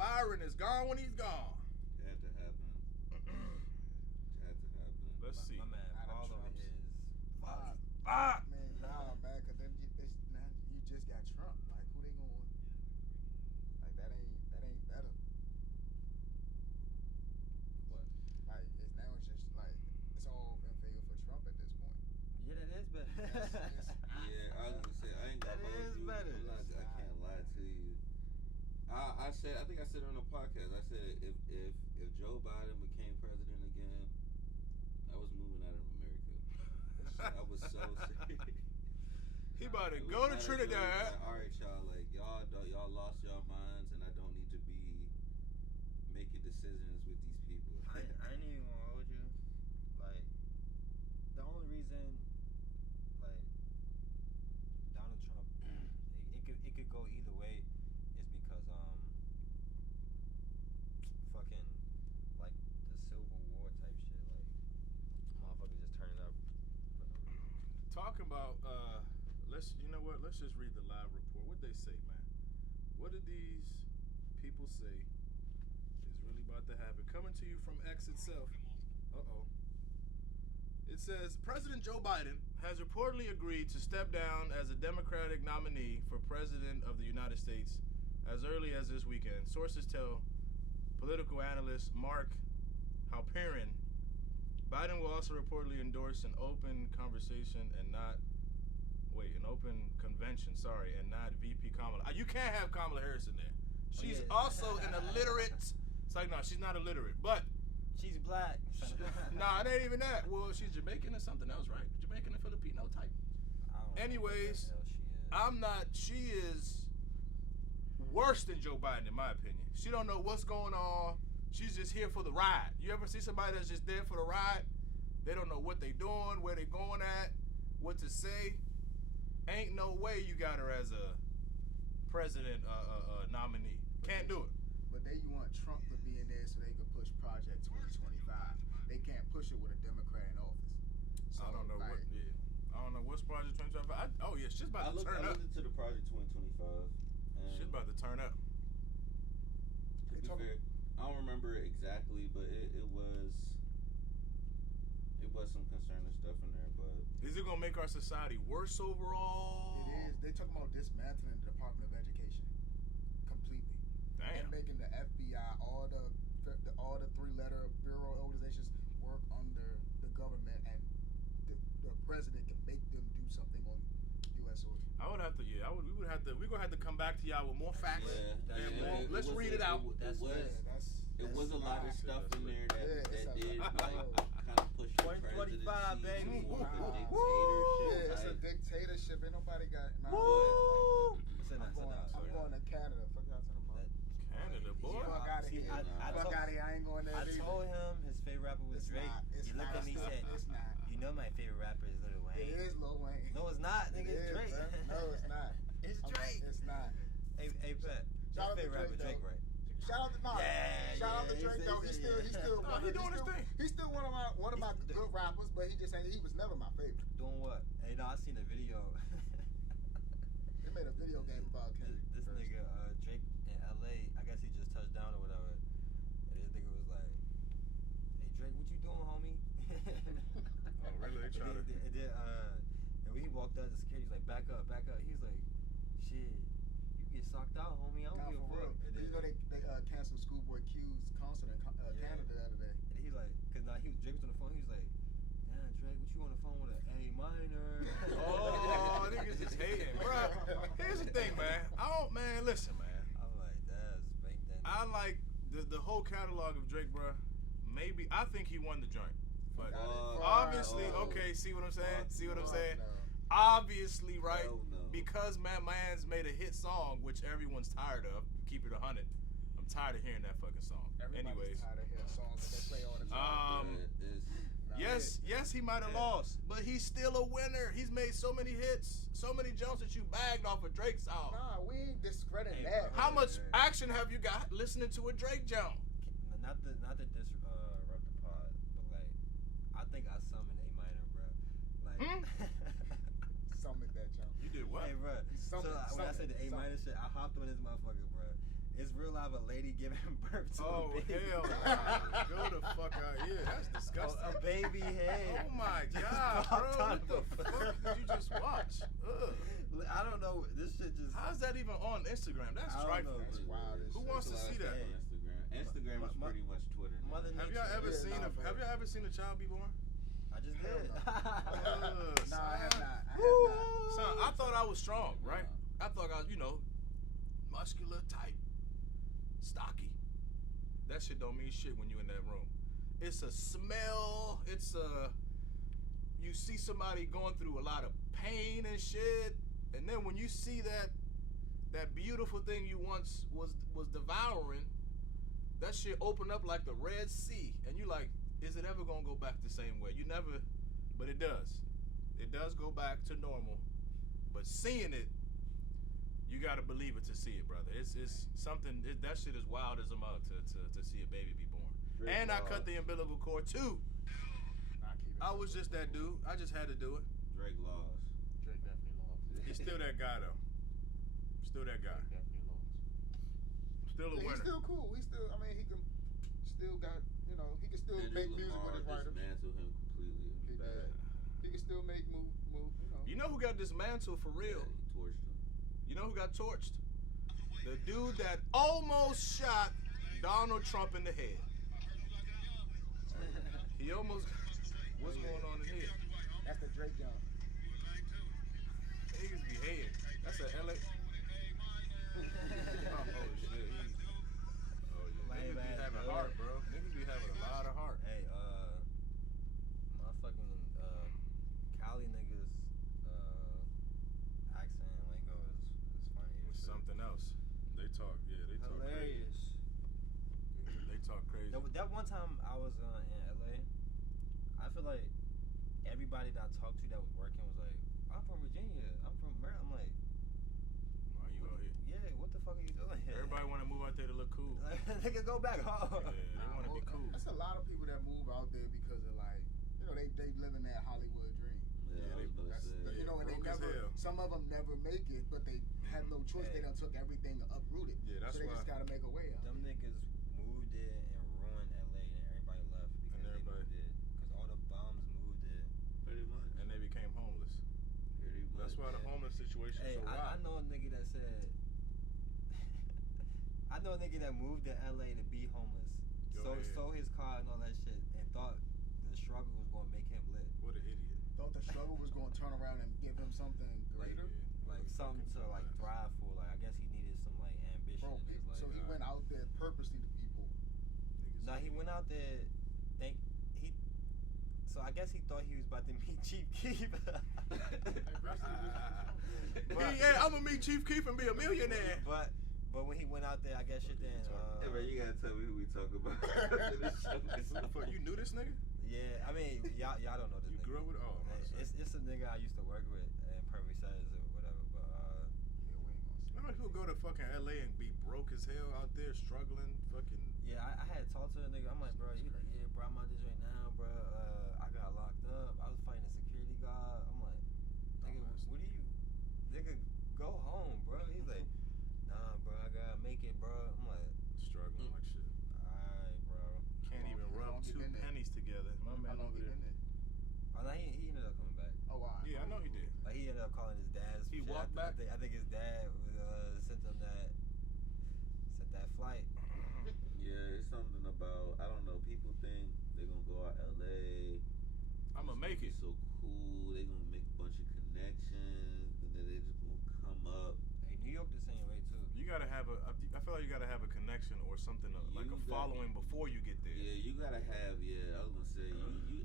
Byron is gone when he's gone. It had to happen. Let's see. My man, Paulo is Man, nah, man, because you just got Trump. Like, who they going? Like, that ain't better. What? Like, it's just like it's all in favor for Trump at this point. Yeah, that is better. Yeah, I was gonna say I ain't gonna That hold is you. better. I can't lie to you. I think I said it on the podcast. I said if Joe Biden became president again, I was moving out of America. I was so serious. He about to go to Trinidad. Like, all right, y'all. Like y'all lost y'all minds, and I don't need to be making decisions with these people. I ain't even gonna hold you. Like, the only reason, like, Donald Trump, it could go either way, is because fucking like the Civil War type shit. Like, motherfuckers just turning up. Talking about let's just read the live report. What'd they say, man? What did these people say is really about to happen? Coming to you from X itself. It says President Joe Biden has reportedly agreed to step down as a Democratic nominee for President of the United States as early as this weekend. Sources tell political analyst Mark Halperin Biden will also reportedly endorse an open convention, and not VP Kamala. You can't have Kamala Harris in there. She's also an illiterate. It's like, no, she's not illiterate, but she's black. Nah, it ain't even that. Well, she's Jamaican or something else, right? Jamaican and Filipino type. Anyways, she is worse than Joe Biden, in my opinion. She don't know what's going on. She's just here for the ride. You ever see somebody that's just there for the ride? They don't know what they doing, where they going at, what to say. Ain't no way you got her as a president nominee. Can't do it. But they want Trump to be in there so they can push Project 2025. They can't push it with a Democrat in office. So, I don't know like, I don't know what's Project 2025. She's about to turn up. I looked into the Project 2025. She's about to turn up. To be fair, I don't remember exactly, but it was some concerning stuff in there. But is it gonna make our society worse overall? It is. They talking about dismantling the Department of Education completely. Damn. And making the FBI, all the 3-letter bureau organizations work under the government, and the president can make them do something on U.S. soil. We're gonna have to come back to y'all with more facts. Let's read it out. It was a lot of stuff in there that did like kind of push the 2025, baby. It's a dictatorship. Ain't nobody got. Woo! I'm going to Canada. Fuck y'all talking about. Canada, boy. Fuck out of here. I ain't going there. I told him his favorite rapper was Drake. He looked at me and said, "It's not. You know my favorite rapper is Lil Wayne." It is Lil Wayne. No, it's not. Nigga, it's Drake. No, it's not. It's Drake. It's not. Hey, Pat. Your favorite rapper Drake, right? Shout out to Shout out to Drake though. He's still he doing his thing. He's still one of my good rappers, but he was never my favorite. Doing what? Hey, no, I seen a video. They made a video game about him. This nigga Drake in LA, I guess he just touched down or whatever. And this nigga was like, "Hey Drake, what you doing, homie?" Oh, really? They trying to. And when he walked out, the security was like, "Back up, back up." He was like, "Shit, you get socked out, homie. I don't give a fuck." You know they canceled Schoolboy Q's concert in Canada the other day. And he's like, cause now Drake was on the phone. He was like, "Yeah, Drake, what you on the phone with a A minor?" Oh, niggas just hating, bro. Here's the thing, man. Listen, man. I'm like, that's baked in. I like the whole catalog of Drake, bro. Maybe I think he won the joint, but obviously, okay. See what I'm saying? No. Obviously, right? No. Because man's made a hit song, which everyone's tired of. Keep it 100. I'm tired of hearing that fucking song. Everybody's tired of hearing songs that they play all the time. Yes, he might have lost, but he's still a winner. He's made so many hits, so many jumps that you bagged off a Drake song. Nah, we ain't discrediting that. How much action have you got listening to a Drake jump? Not to disrupt the pod, but like, I think I summoned A minor, bro. Like, Summoned that jump. You did what? Hey, bro. When I said the A minor shit, I hopped on this motherfucker, bro. It's real life a lady giving birth to a baby. Hell no. Go the fuck out here. That's disgusting. A baby head. Oh my God, bro. What the fuck did you just watch? Ugh. I don't know. This shit just. How's that even on Instagram? That's trifling. That's wild. Who wants to see that? Instagram is pretty much Twitter. Have y'all ever seen a child be born? I just did. Nah, I have not. Son, I thought I was strong, right? I thought I was, muscular, type, stocky. That shit don't mean shit when you in that room. It's a smell. You see somebody going through a lot of pain and shit, and then when you see that beautiful thing you once was devouring, that shit open up like the Red Sea, and you like, is it ever gonna go back the same way? You never, but it does. It does go back to normal, but seeing it, you gotta believe it to see it, brother. It's something. That shit is wild as a mug to see a baby be born. And I cut the umbilical cord too. I was just that dude. I just had to do it. Drake lost. Drake definitely lost. He's still that guy though. Still that guy. Drake definitely lost. Still a winner. He's still cool. He still make music with his writers. Dismantled him completely. He did. He can still make move. You know who got dismantled for real? Yeah, he torched him. You know who got torched? The dude that almost shot Donald Trump in the head. He almost. What's going on in here? That's the Drake job. Niggas be hating. That's a LA. Oh shit. Niggas be having heart, bro. Niggas be having a lot of heart. Hey, motherfucking Cali niggas accent lingo is funny. It's something else. They talk Hilarious. crazy. They talk crazy. That one time I was in LA, I feel like everybody that I talked to that was working was like, I'm from Virginia, I'm from Maryland. I'm like, Why you out here? yeah, what the fuck are you doing here? Everybody want to move out there to look cool. Nigga, go back home. Yeah, they want to be cool. That's a lot of people that move out there because of like, they live in that Hollywood dream. Yeah, I was about to say. And they broke as never. hell. Some of them never make it, but they have no choice. They done took everything uprooted. Yeah, that's so they why. just gotta make a way out. Them niggas moved there and ruined LA, and everybody left because they moved there. Because all the bums moved there. Pretty much. And they became homeless. Pretty much. That's why the homeless situation Hey, is so I wild. know a nigga that said. I know a nigga that moved to LA to be homeless. Go ahead. Sold his car and all that shit, and thought the struggle was gonna make him lit. What an idiot. Thought the struggle was gonna turn around and give him something greater. Like something to like thrive for. Like I guess he needed some like ambition. Bro, and just, like, so he went out there purposely to people. No, he went out there. So I guess he thought he was about to meet Chief Keef. I'm gonna meet Chief Keef and be a millionaire. But when he went out there, I guess shit then. Hey, bro, you gotta tell me who we talking about. You knew this nigga? Yeah, I mean y'all don't know this You nigga. grew up with? Oh, It's a nigga I used to work with in Prairie Says or whatever. But how many people go to fucking LA and be broke as hell out there, struggling, fucking? yeah, I had talked to a nigga. I'm like, bro, he like, yeah, bro, I'm out this right now, bro. I got locked up. I was fighting a security guard. I'm like, nigga, what do you, nigga, go home, bro. He's like, nah, bro, I gotta make it, bro. I'm like, Struggling like shit. alright, bro. Can't even rub two pennies together. My man How long over he there. been there? Oh, no, he ended up coming back. Oh wow. Yeah, I know he did. Like he ended up calling his dad. or some He shit. walked back? I think his dad sent that flight. Yeah, it's something about, I don't know, people think they're gonna go out LA. I'm gonna make it. So cool, they gonna make a bunch of connections, and then they just gonna come up. Hey, New York the same way too. You gotta have I feel like you gotta have a connection or something like a following before you get there. Yeah, you gotta have, I was gonna say,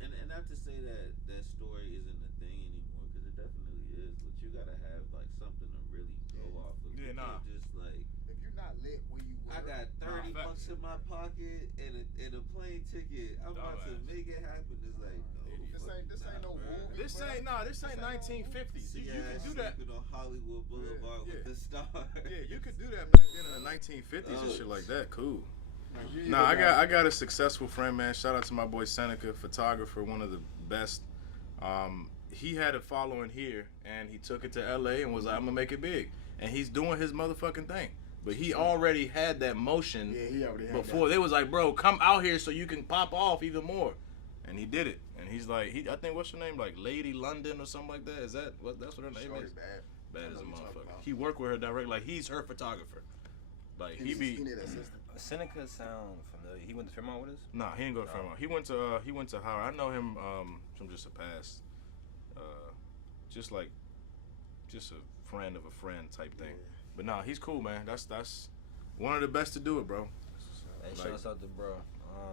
and not to say that story isn't a thing anymore, because it definitely is, but you gotta have, like, something to really go off of. Yeah, You nah. can't just, like, If you're not lit where you were, I got 30 bucks in my pocket and a plane ticket. I'm about to make it happen. It's like, no. This ain't no movie. This ain't 1950s. You can do that. On Hollywood Boulevard with the stars. Yeah, you could do that back then in the 1950s and shit like that. Cool. Nah, I got a successful friend, man. Shout out to my boy Seneca, photographer, one of the best. He had a following here, and he took it to LA and was like, I'm gonna make it big. And he's doing his motherfucking thing. But he already had that motion. Yeah, he already had before. that. They was like, bro, come out here so you can pop off even more. And he did it. And he's like, I think, what's her name? Like Lady London or something like that? Is that that's what her name is? Bad as a motherfucker. He worked with her direct. Like, he's her photographer. Like, he need an assistant. Seneca sound familiar. He went to Fairmont with us? Nah, he didn't go to Fairmont. He went to Howard. I know him from just a past, just a friend of a friend type thing. Yeah. But nah, he's cool, man. That's one of the best to do it, bro. Hey, shouts out to bro.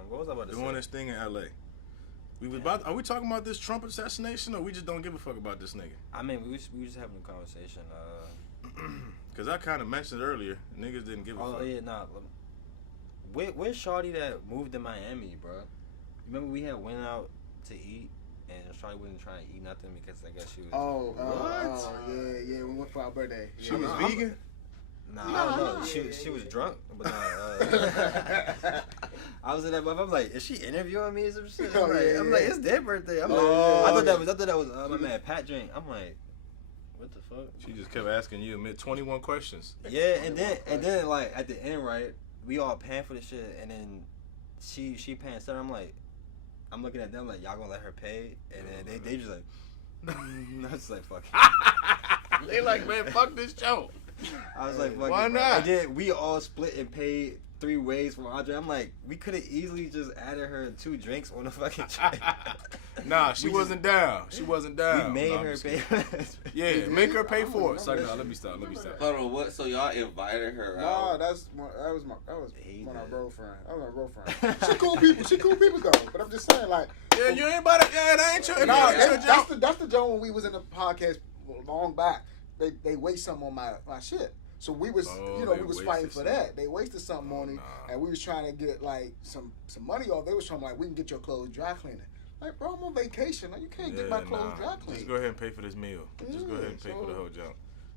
What was I about to say? Doing this thing in LA. Are we talking about this Trump assassination, or we just don't give a fuck about this nigga? I mean, we just having a conversation. Cause I kind of mentioned earlier, niggas didn't give a fuck. Oh yeah, nah. Where's Shawty that moved to Miami, bro? Remember we had went out to eat, and Shawty wasn't trying to eat nothing because I guess she was. Yeah, we went for our birthday. Yeah. She was vegan. Nah, I don't know. She was drunk, but nah. I was in that. I'm like, is she interviewing me or some shit? I'm like, it's their birthday. I thought that was my man Pat drink. I'm like, what the fuck? She just kept asking you 21 questions. Yeah, and then like at the end, right? We all paying for the shit, and then she paying stuff. I'm looking at them like, y'all gonna let her pay, and then they just like, I was like, fuck. They like, man, fuck this show. I was like, fuck. Why not? And then we all split and paid 3 ways from Andre. I'm like, we could have easily just added her 2 drinks on the fucking drink. Nah, she wasn't down. She wasn't down. We made her pay. Yeah, make her pay for it. So, no, let me stop. Hold on, what? So y'all invited her No, out? that was my girlfriend. That was my girlfriend. She cool people though. But I'm just saying, like, yeah, you ain't about it. Yeah, that ain't your. No, that's the joke when we was in the podcast long back. They waste something on my shit. So we was, we was fighting for that. They wasted something on it, and we was trying to get like some money off. They was trying like, we can get your clothes dry cleaning. Like, bro, I'm on vacation. Like, you can't get my clothes dry cleaned. Just go ahead and pay for this meal. Just go ahead and pay for the whole jump.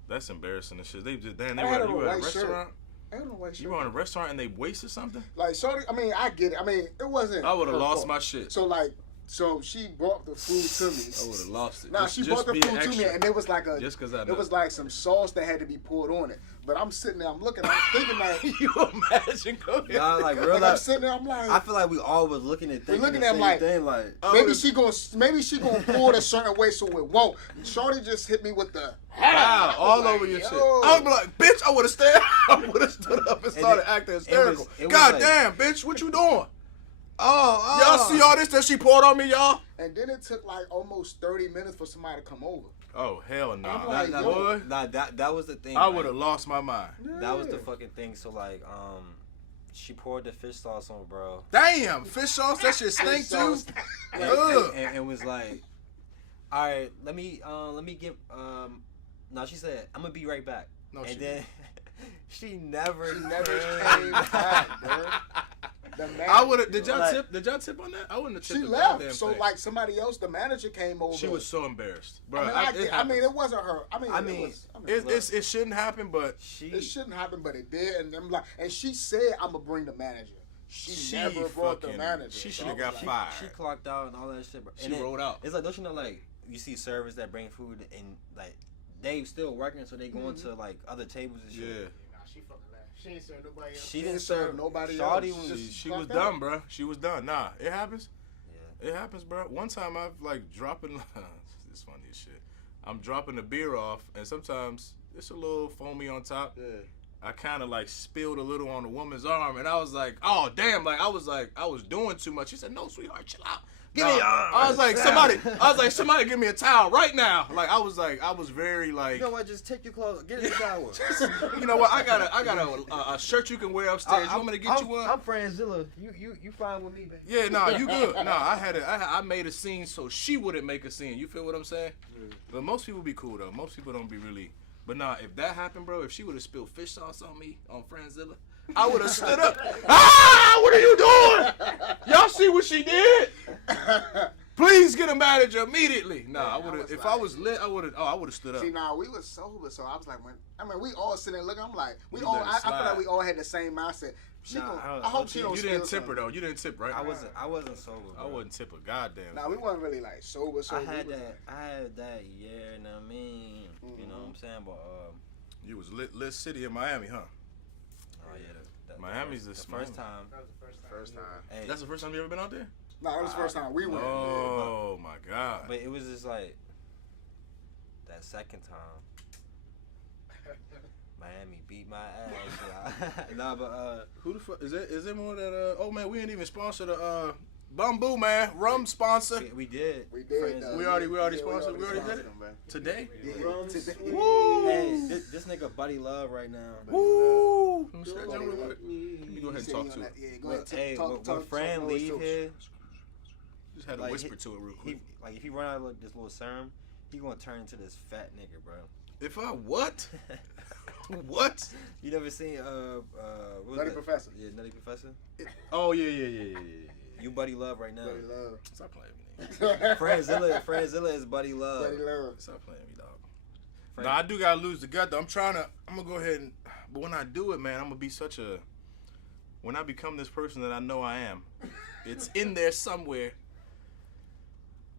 That's embarrassing and shit. They just you were at a restaurant. I don't know why you were in a restaurant and they wasted something. Like, so I mean, I get it. I mean, it wasn't. I would have lost my shit. So she brought the food to me. I would have lost it. Nah, she brought the food to me, and it was like just cause I know. It was like some sauce that had to be poured on it. But I'm sitting there, I'm thinking like, you imagine going. Nah, like real life. I'm sitting there, I'm like, I feel like we all was looking at things. We're looking at them like, maybe she gonna pour it a certain way so it won't. Shorty just hit me with the all over your shit. I would be like, bitch, I would have stood up and started acting hysterical. God damn, bitch, what you doing? Y'all see all this that she poured on me, y'all? And then it took like almost 30 minutes for somebody to come over. Oh, hell no. Like, that was the thing. I would have lost my mind. Yeah. That was the fucking thing. So, like, she poured the fish sauce on, bro. Damn, fish sauce? That shit stink, too? And was like, all right, let me get, no, she said, I'm going to be right back. No, and then she never came back, bro. I would have. Did y'all tip on that? I wouldn't have tipped. She left. So like somebody else, the manager came over. She was so embarrassed, bro. I mean, it wasn't her. It shouldn't happen, but it shouldn't happen, but it did. And I'm like, and she said, "I'm gonna bring the manager." She never brought the manager. She should have got fired. She clocked out and all that shit, bro. She rolled out. It's like, don't you know, like you see servers that bring food and like they still working, so they going to like other tables and shit. Yeah. She didn't serve nobody else. She didn't serve nobody else. She was done, bro. She was done. Nah, it happens. Yeah. It happens, bro. One time I've like dropping. It's funny as shit. I'm dropping the beer off, and sometimes it's a little foamy on top. Yeah. I kind of like spilled a little on the woman's arm, and I was like, "Oh damn!" Like I was doing too much. She said, "No, sweetheart, chill out." Give me your arm. I was like, somebody give me a towel right now. Like I was very like. You know what? Just take your clothes, get in the shower. You know what? I got a shirt you can wear upstairs. You want me to get you one? I'm Franzilla. You fine with me, baby? Yeah, nah, you good. Nah, I made a scene so she wouldn't make a scene. You feel what I'm saying? But most people be cool though. Most people don't be really. But nah, if that happened, bro, if she would have spilled fish sauce on me on Franzilla, I would have stood up. What are you doing? Y'all see what she did? Please get a manager immediately. Nah, I would have. If I was lit, I would have stood up. See, nah, we was sober, so I was like, we all sitting there looking. I'm like, I feel like we all had the same mindset. I hope she don't. You didn't tip her though. You didn't tip, right? I wasn't sober. Bro. I wouldn't tip a goddamn. Nah, we wasn't really like sober. I had that year, you know what I mean? Mm-hmm. You know what I'm saying? But you was lit city in Miami, huh? Oh yeah, Miami's the first time. That was the first time. First time. Hey, That's the first time you ever been out there? No, it was the first time we went. Oh my God! but it was just like that second time. Miami beat my ass. Nah, but Who the fuck is that? Is there more that? Oh man, we ain't even sponsored the Bamboo man rum sponsor. we did. We did. Friends- We already sponsored. We already did it them, man. today. Yeah, today. Woo! Hey, this nigga Buddy Love right now. Woo! Let me see that Don't joint real quick. let me- Let me go ahead and talk to it. Yeah, go ahead. Hey, when talk Fran noise leave to here, Just had to Like, whisper to it real quick. if he run out of this little serum, he gonna turn into this fat nigga, bro. If I what? What? You never seen what was Nutty that? Professor. Yeah, Nutty Professor. Oh yeah. You Buddy Love right now. Buddy Love. Stop playing with me. Franzilla is Buddy Love. Buddy Love. Stop playing with me, dog. Frank- No, I do gotta lose the gut though. I'm gonna go ahead and, but when I do it, man, I'm gonna be when I become this person that I know I am, it's in there somewhere.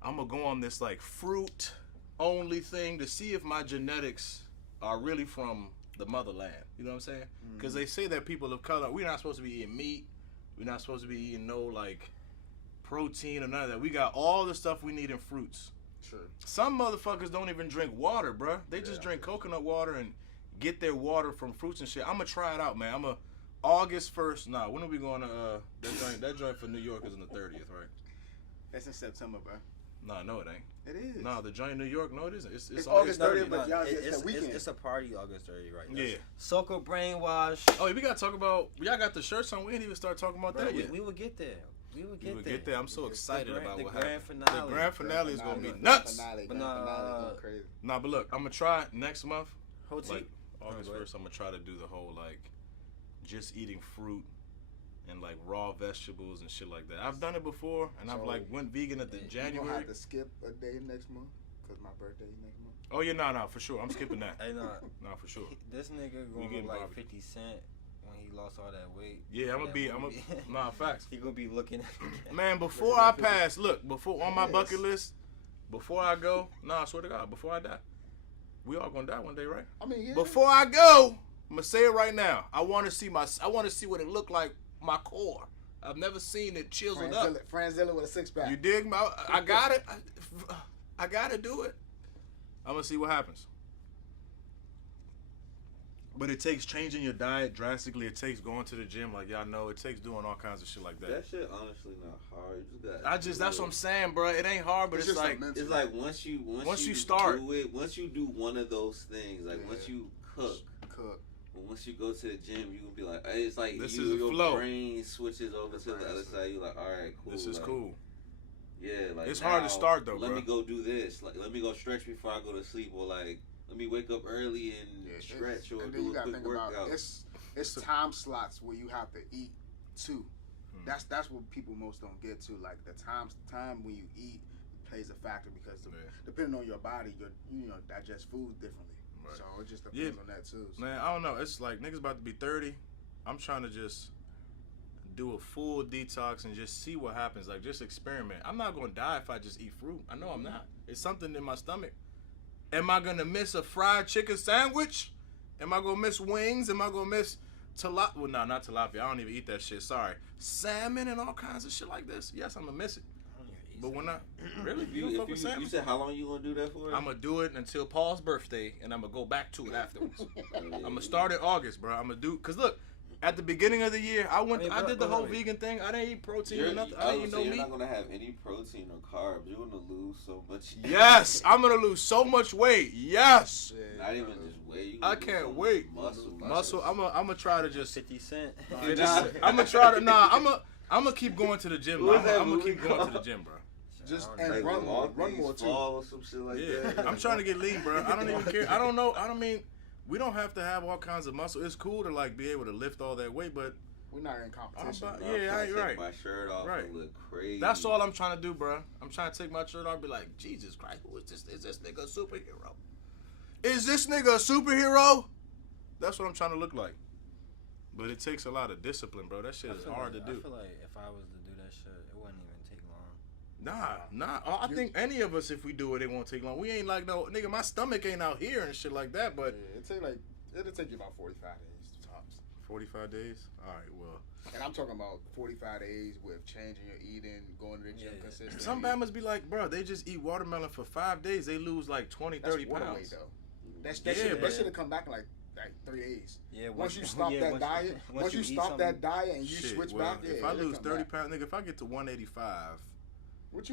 I'm gonna go on this like fruit only thing to see if my genetics are really from the motherland. You know what I'm saying? Because they say that people of color, we're not supposed to be eating meat. We're not supposed to be eating no like protein or none of that. We got all the stuff we need in fruits. True. Some motherfuckers don't even drink water, bruh. They just drink coconut water and get their water from fruits and shit. I'm gonna try it out, man. August 1st. Nah, when are we going to that joint for New York is on the 30th, right? That's in September, bro. Nah, no, it ain't. It is. Nah, the joint in New York, no, it isn't. It's August 30th, 30th. but y'all it's, that weekend. it's a party August 30 right now. Yeah. Soca Brainwash. Oh, yeah, we gotta talk about. Y'all got the shirts on. We ain't even start talking about Bro, that we, yet. we will get there. We will get We there. get there. I'm so excited about what happened. Finale. The grand finale is gonna be Grand nuts. Finale, But grand nah, finale going crazy. Nah, but look, I'm gonna try it next month. Whole team. Like August go ahead. 1st, I'm gonna try to do the whole like just eating fruit and like raw vegetables and shit like that. I've done it before, and I've So, like went vegan at the You gonna January. have to skip a day next month because my birthday next month. Oh yeah, nah, for sure. I'm skipping that. Hey, nah, Nah, for sure. this nigga We gonna getting look like barbecue. 50 Cent when he lost all that weight. Yeah, I'm That gonna movie. nah, facts. He gonna be looking at Man, before I pass, look, before on my bucket list, before I go, nah, I swear to God, before I die, we all gonna die one day, right? I mean, yeah. Before I go, I'm gonna say it right now. I want to see what it looked like, my core. I've never seen it chiseled up. Franzilla with a six pack. You dig? I got it. I gotta do it. I'm gonna see what happens. But it takes changing your diet drastically. It takes going to the gym, like y'all know. It takes doing all kinds of shit like that. That shit honestly not hard. You just gotta That's what I'm saying, bro. It ain't hard, but it's just like a mental- It's like once you start. do it, once you do one of those things, like once you cook, once you go to the gym, you gonna be like, it's like This your is a flow. brain switches over to the other side. You're like, all right, cool. This is like, cool. Yeah, like It's hard to start, though, Let bro. me go do this. Like, let me go stretch before I go to sleep, or like, let me wake up early and stretch or and then you do a gotta quick think workout. about it's time slots where you have to eat too. That's what people most don't get to. Like the time when you eat plays a factor because depending on your body, you digest food differently. Right. So it just depends on that too. So. Man, I don't know. It's like niggas about to be 30. I'm trying to just do a full detox and just see what happens. Like just experiment. I'm not gonna die if I just eat fruit. I know I'm not. It's something in my stomach. Am I gonna miss a fried chicken sandwich? Am I gonna miss wings? Am I gonna miss tilapia? Well, no, not tilapia. I don't even eat that shit. Sorry. Salmon and all kinds of shit like this. Yes, I'm gonna miss it. But when I really, you don't fuck with salmon? You said how long you gonna do that for? I'm gonna do it until Paul's birthday, and I'm gonna go back to it afterwards. I'm gonna start in August, bro. I'm gonna do cause look, at the beginning of the year, I did the whole vegan thing. I didn't eat protein or nothing. I didn't eat no meat. You're not gonna have any protein or carbs. You're gonna lose so much. Yes, I'm gonna lose so much weight. Yes. Not even just weight. I can't wait. Muscle. I'm gonna try to just 50 Cent. I'm gonna try to I'm gonna keep going to the gym. I'm gonna keep going to the gym, bro. Just I don't and know. run more too. Or some shit like that. I'm trying to get lean, bro. I don't even care. I don't know. I don't mean we don't have to have all kinds of muscle. It's cool to like be able to lift all that weight, but We're not in competition. I'm about- bro. yeah, I'm trying to right. take my shirt off Right. and look crazy. that's all I'm trying to do, bro. I'm trying to take my shirt off and be like, Jesus Christ, who is this? Is this nigga a superhero? Is this nigga a superhero? That's what I'm trying to look like. But it takes a lot of discipline, bro. That shit is hard to do. I feel like if I was to do that shit, it wouldn't even take long. Nah. I think any of us, if we do it, it won't take long. We ain't like no nigga. My stomach ain't out here and shit like that. But it'll take you about 45 days tops. 45 days? All right, well. And I'm talking about 45 days with changing your eating, going to the gym consistently. Some Bammers be like, bro, they just eat watermelon for 5 days. They lose like 20, 30 That's water pounds. weight, though. That should have come back in like 3 days. Yeah, once you stop that diet, once you stop that diet and you switch back, if I lose 30 pounds, nigga, if I get to 185,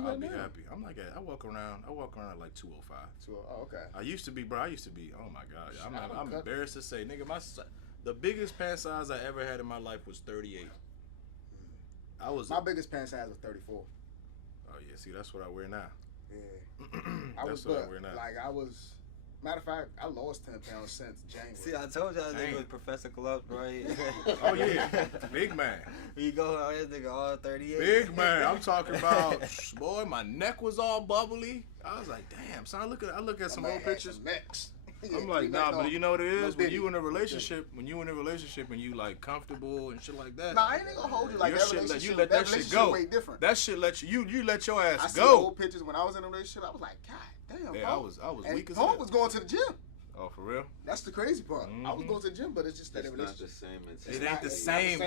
I'll be happy. I'm like, I walk around at like 205. Oh, okay. I used to be, oh my God. I'm embarrassed to say, nigga, the biggest pant size I ever had in my life was 38. My biggest pant size was 34. Oh yeah, see, that's what I wear now. Yeah. I was. Matter of fact, I lost 10 pounds since January. See, I told y'all that nigga was Professor Club, right? Oh yeah, big man. You go out this nigga all 38. Big man, I'm talking about. Boy, my neck was all bubbly. I was like, damn, son. I look at some old pictures. I'm like, nah, but you know what it is? When you in a relationship and you like comfortable and shit like that. Nah, I ain't gonna hold you like that relationship. You let that shit go. Way different. That shit you let your ass go. I see old pictures when I was in a relationship. I was like, God damn. Yeah, I was weak as hell. hell. Was going to the gym. Oh, for real? That's the crazy part. I was going to the gym, but it's just that it's not the same intensity. It ain't the same.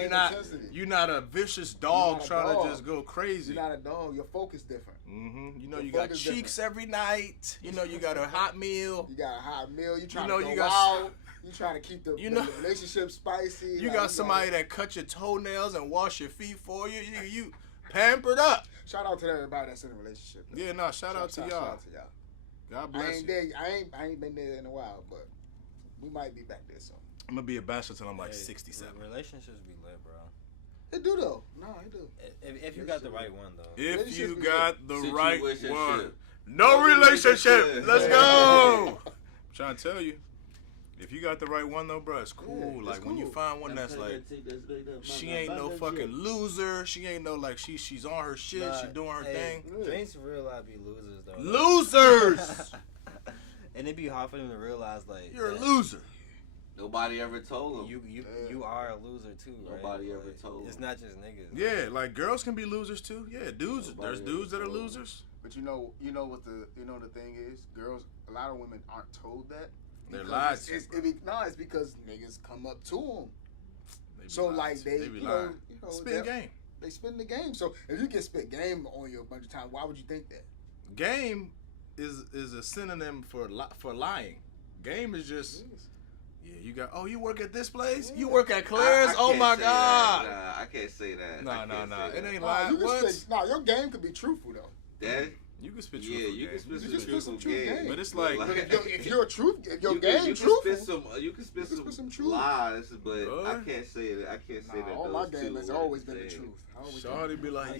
You're not a vicious dog trying to just go crazy. You're not a dog. Your focus different. Mm-hmm. You know, you got cheeks every night. You know, you got a hot meal. You trying to go wild. You trying to keep the relationship spicy. You got somebody that cut your toenails and wash your feet for you. You pampered up. Shout out to everybody that's in a relationship. Yeah, no, shout out to y'all. God bless you. I ain't been there in a while, but we might be back there soon. I'm gonna be a bachelor till I'm like 67. Relationships be lit, bro. They do though. No, they do. If you got the right one though. If you got the right one. No relationship. Let's go. I'm trying to tell you. If you got the right one though, bro, it's cool. Yeah, like when you find one that's like, she ain't no fucking loser. She ain't no like she's on her shit. She doing her thing. Drinks real life be losers though. Losers. And it be hard for them to realize like you're a loser. Nobody ever told them. You are a loser too, right? Nobody ever told them. It's not just niggas. Yeah, like girls can be losers too. Yeah, dudes. There's dudes that are losers. But you know what the thing is? Girls, a lot of women aren't told that. They're lied to. It's because niggas come up to them. So like they spin game. They spin the game. So if you get spit game on you a bunch of times, why would you think that? Game is a synonym for lying. Game is just. Yeah, you got. Oh, you work at this place? You work at Claire's? Oh my God! Nah, I can't say that. No. It ain't lying. Your game could be truthful though. That. You can spit truthful. Yeah, you can spit some game. But it's like if you're truthful, if your game truthful, you can spit some lies. But I can't say that. I can't say that. All my game has always been the truth. Shawty be like,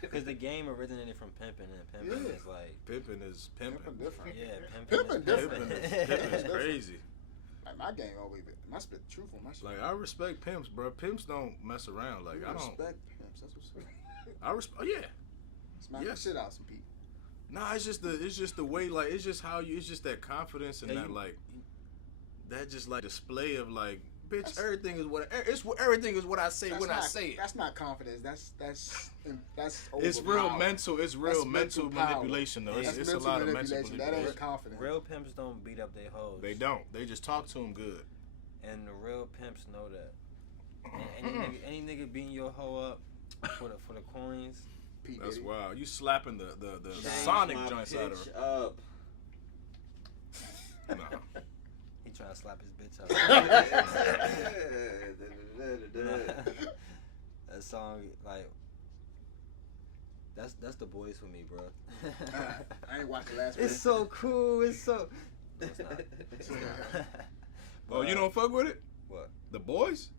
because the game originated from pimping, and pimping is like pimping is pimping. Different. Yeah, pimping different. Pimping is crazy. Like my game always been. My spit truthful. My shit. Like I respect pimps, bro. Pimps don't mess around. Like I don't respect pimps. That's what's up. I respect. Oh yeah. Smack the shit out some people. Nah, it's just the way, like, it's just how you, it's just that confidence and that, like, that just, like, display of, like, bitch, everything is what I say when I say it. That's not confidence. That's it's real mental. It's real mental manipulation, though. It's a lot of mental manipulation. That ain't confidence. Real pimps don't beat up their hoes. They don't. They just talk to them good. And the real pimps know that. Any nigga beating your hoe up for the coins. That's wild. You slapping the Sonic joints out of her. Up. No. He trying to slap his bitch up. That song, like, that's the boys for me, bro. I ain't watched the last one. It's so cool. It's so. No, it's not. Oh, you don't fuck with it? What? The boys?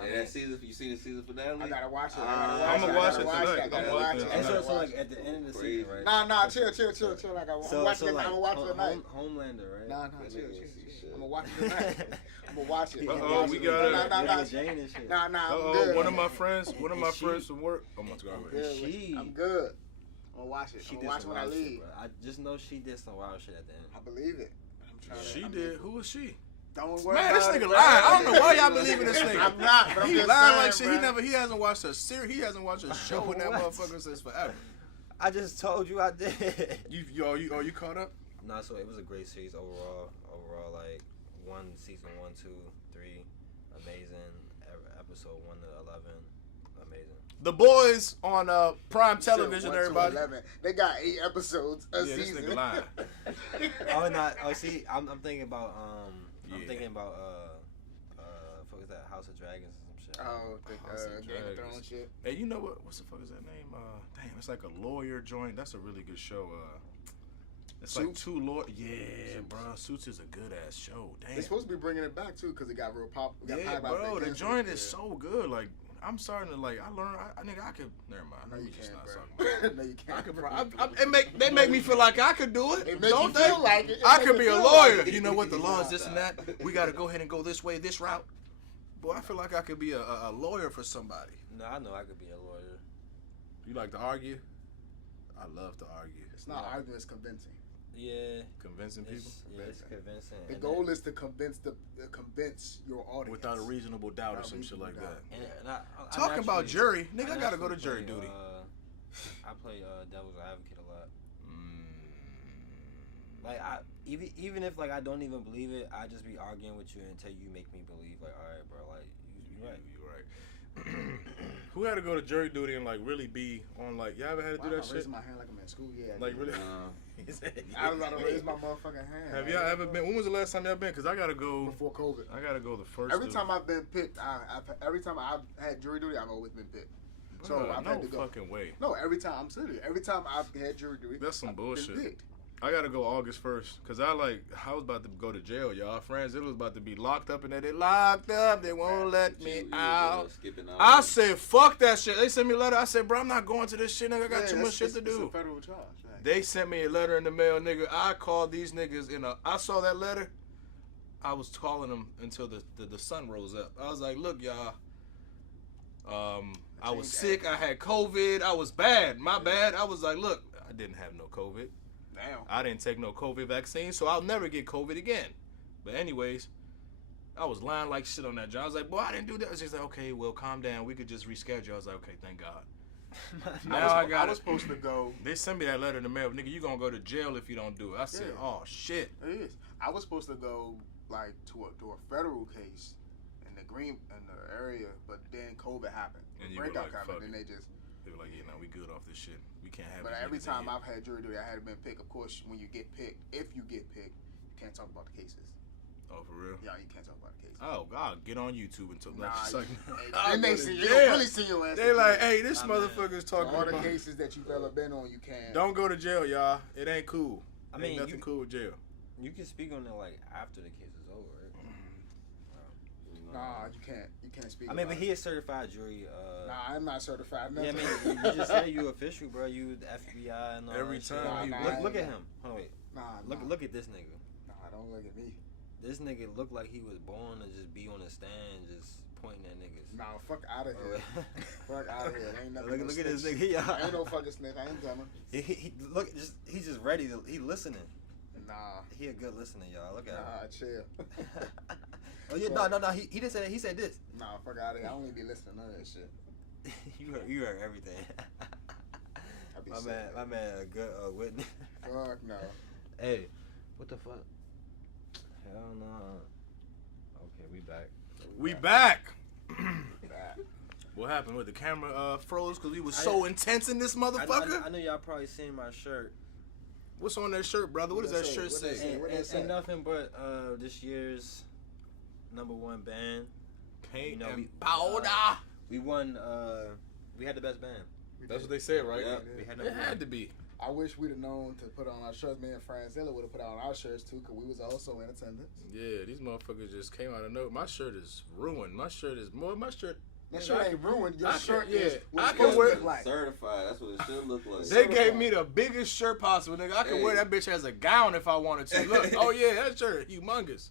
Hey, that season, you see the season finale? I gotta watch it. I'm gonna watch it tonight. I'm gonna watch it. And so like at the end of the season, right? Nah, chill. Like I'm watching it tonight. Homelander, right? Nah, chill. I'm gonna watch it tonight. I'm gonna watch it. Oh, we got Nah. One of my friends from work. I'm gonna go I'm good. I'm gonna watch it. I'm gonna watch it when I leave. I just know she did some wild shit at the end. I believe it. She did. Who was she? Don't worry. Man, this nigga lying. I don't know why y'all believe in this nigga. I'm not. But he lying like shit. He hasn't watched a series. He hasn't watched a show in that motherfucker since forever. I just told you I did. You caught up? Nah, so it was a great series overall. Like season 1, 2, 3. amazing. Episode 1 to 11, amazing. The Boys on Prime Television, Shit, 1 to everybody. 11. They got 8 episodes a Yeah, this season. nigga lying. Oh, not. Oh, see, I'm thinking about Yeah. I'm thinking about what was that, House of Dragons or some shit. Oh, the House of Game of Dragons. Thrones shit. Hey, you know what? What's the fuck is that name? Damn, it's like a lawyer joint. That's a really good show. It's like Suits? 2 lawyers. Yeah, bro. Suits is a good ass show. Damn. They're supposed to be bringing it back too because it got real popular. Yeah, bro. The joint is so good. Like, I'm starting to like. I learned. I could. Never mind. No, Let you me just can't, not bro. talk about it. No, you I can't. could. They make me feel like I could do it. It makes Don't you they? feel like it. It I makes could you be a feel lawyer. like it. You know what? The law is this and that. We got to go ahead and go this way, this route. Boy, I feel like I could be a lawyer for somebody. No, I know I could be a lawyer. You like to argue? I love to argue. It's not arguing, it's convincing. Yeah. Convincing people? It's convincing. The And goal then- is to convince your audience. Without a reasonable doubt or Without some shit like reasonable that. And I'm Talking about actually- jury, nigga, I I'm gotta go to actually jury play, duty. I play devil's advocate a lot. Mm. Like even if like I don't even believe it, I just be arguing with you until you make me believe. Like, all right, bro, like you right. You right. Who had to go to jury duty and like really be on like? Y'all ever had to Why do am that I shit? raising my hand like I'm in school? Yeah. Like really? I was about to raise my motherfucking hand. Have y'all ever been? When was the last time y'all been? Cause I gotta go. Before COVID. I gotta go the first. Every time I've been picked, every time I've had jury duty, I've always been picked. So I've no had to go. fucking way. No, every time I'm serious. Every time I've had jury duty, That's some I've been bullshit. picked. I gotta go August 1st, cause I was about to go to jail, y'all. Friends, it was about to be locked up in there. They locked up. They won't let me out. I said, fuck that shit. They sent me a letter. I said, bro, I'm not going to this shit, nigga. I got too much shit to do. It's a federal charge. Right? They sent me a letter in the mail, nigga. I called these niggas I saw that letter. I was calling them until the sun rose up. I was like, look, y'all. I was sick. I had COVID. I was bad. My bad. I was like, look, I didn't have no COVID. Damn. I didn't take no COVID vaccine, so I'll never get COVID again. But anyways, I was lying like shit on that job. I was like, boy, I didn't do that. She's like, okay, well, calm down. We could just reschedule. I was like, okay, thank God. I was supposed to go. They sent me that letter in the mail. Nigga, you gonna go to jail if you don't do it. I said, oh, shit. It is. I was supposed to go like to a federal case in the area, but then COVID happened. And The you were breakout like, happened, fuck and it. they were like, yeah, no, we good off this shit. We can't have But these every niggas in time here. I've had jury duty, I hadn't been picked. Of course, when you get picked, if you get picked, you can't talk about the cases. Oh, for real? Yeah, you can't talk about the cases. Oh, God, get on YouTube and talk Nah, about then they see you don't really see your ass. They in like, jail. hey, this Nah, man. motherfucker's So talking all the about. cases that you've ever been on, you can't. Don't go to jail, y'all. It ain't cool. I mean, ain't nothing cool with jail. You can speak on it like after the case is over, right? Nah, you can't. You can't speak. I mean, about but he is certified jury. Nah, I'm not certified. Yeah, I Nothing. mean, you just said you official, bro. You the FBI and all Every that shit. time he- Look at him. Hold on, wait. Nah, Look at this nigga. Nah, don't look at me. This nigga looked like he was born to just be on the stand, just pointing at niggas. Nah, fuck out of here. Fuck out of here. Ain't nothing. Look no at this snitch. nigga. Yeah. Ain't no fucking snitch. I ain't coming. Look, he's just ready to. He listening. Nah. He a good listener, y'all. Look at Nah, chill. him. Oh yeah, no. He didn't say that. He said this. Nah, fuck out of here. I don't even be listening to none of that shit. you heard everything. I be my sick, man, my man, a good witness. Fuck no. Hey, what the fuck? Hell no. Okay, we back. We back. Back. What happened with the camera froze because we was so intense in this motherfucker? I know y'all probably seen my shirt. What's on that shirt, brother? What does that shirt say? Ain't nothing but this year's #1 band. Paint You know, and powder. We won. We had the best band. That's what they said, right? Yeah. We had It had to be. I wish we'd have known to put on our shirts. Me and Franzella would have put on our shirts too, because we was also in attendance. Yeah, these motherfuckers just came out of nowhere. My shirt is ruined. My shirt is more. My shirt. That shirt ain't ruined. Your shirt is what I it's can supposed wear- to look like. Certified. That's what it should look like. They gave me the biggest shirt possible, nigga. I could wear that bitch as a gown if I wanted to. Look, oh yeah, that shirt humongous.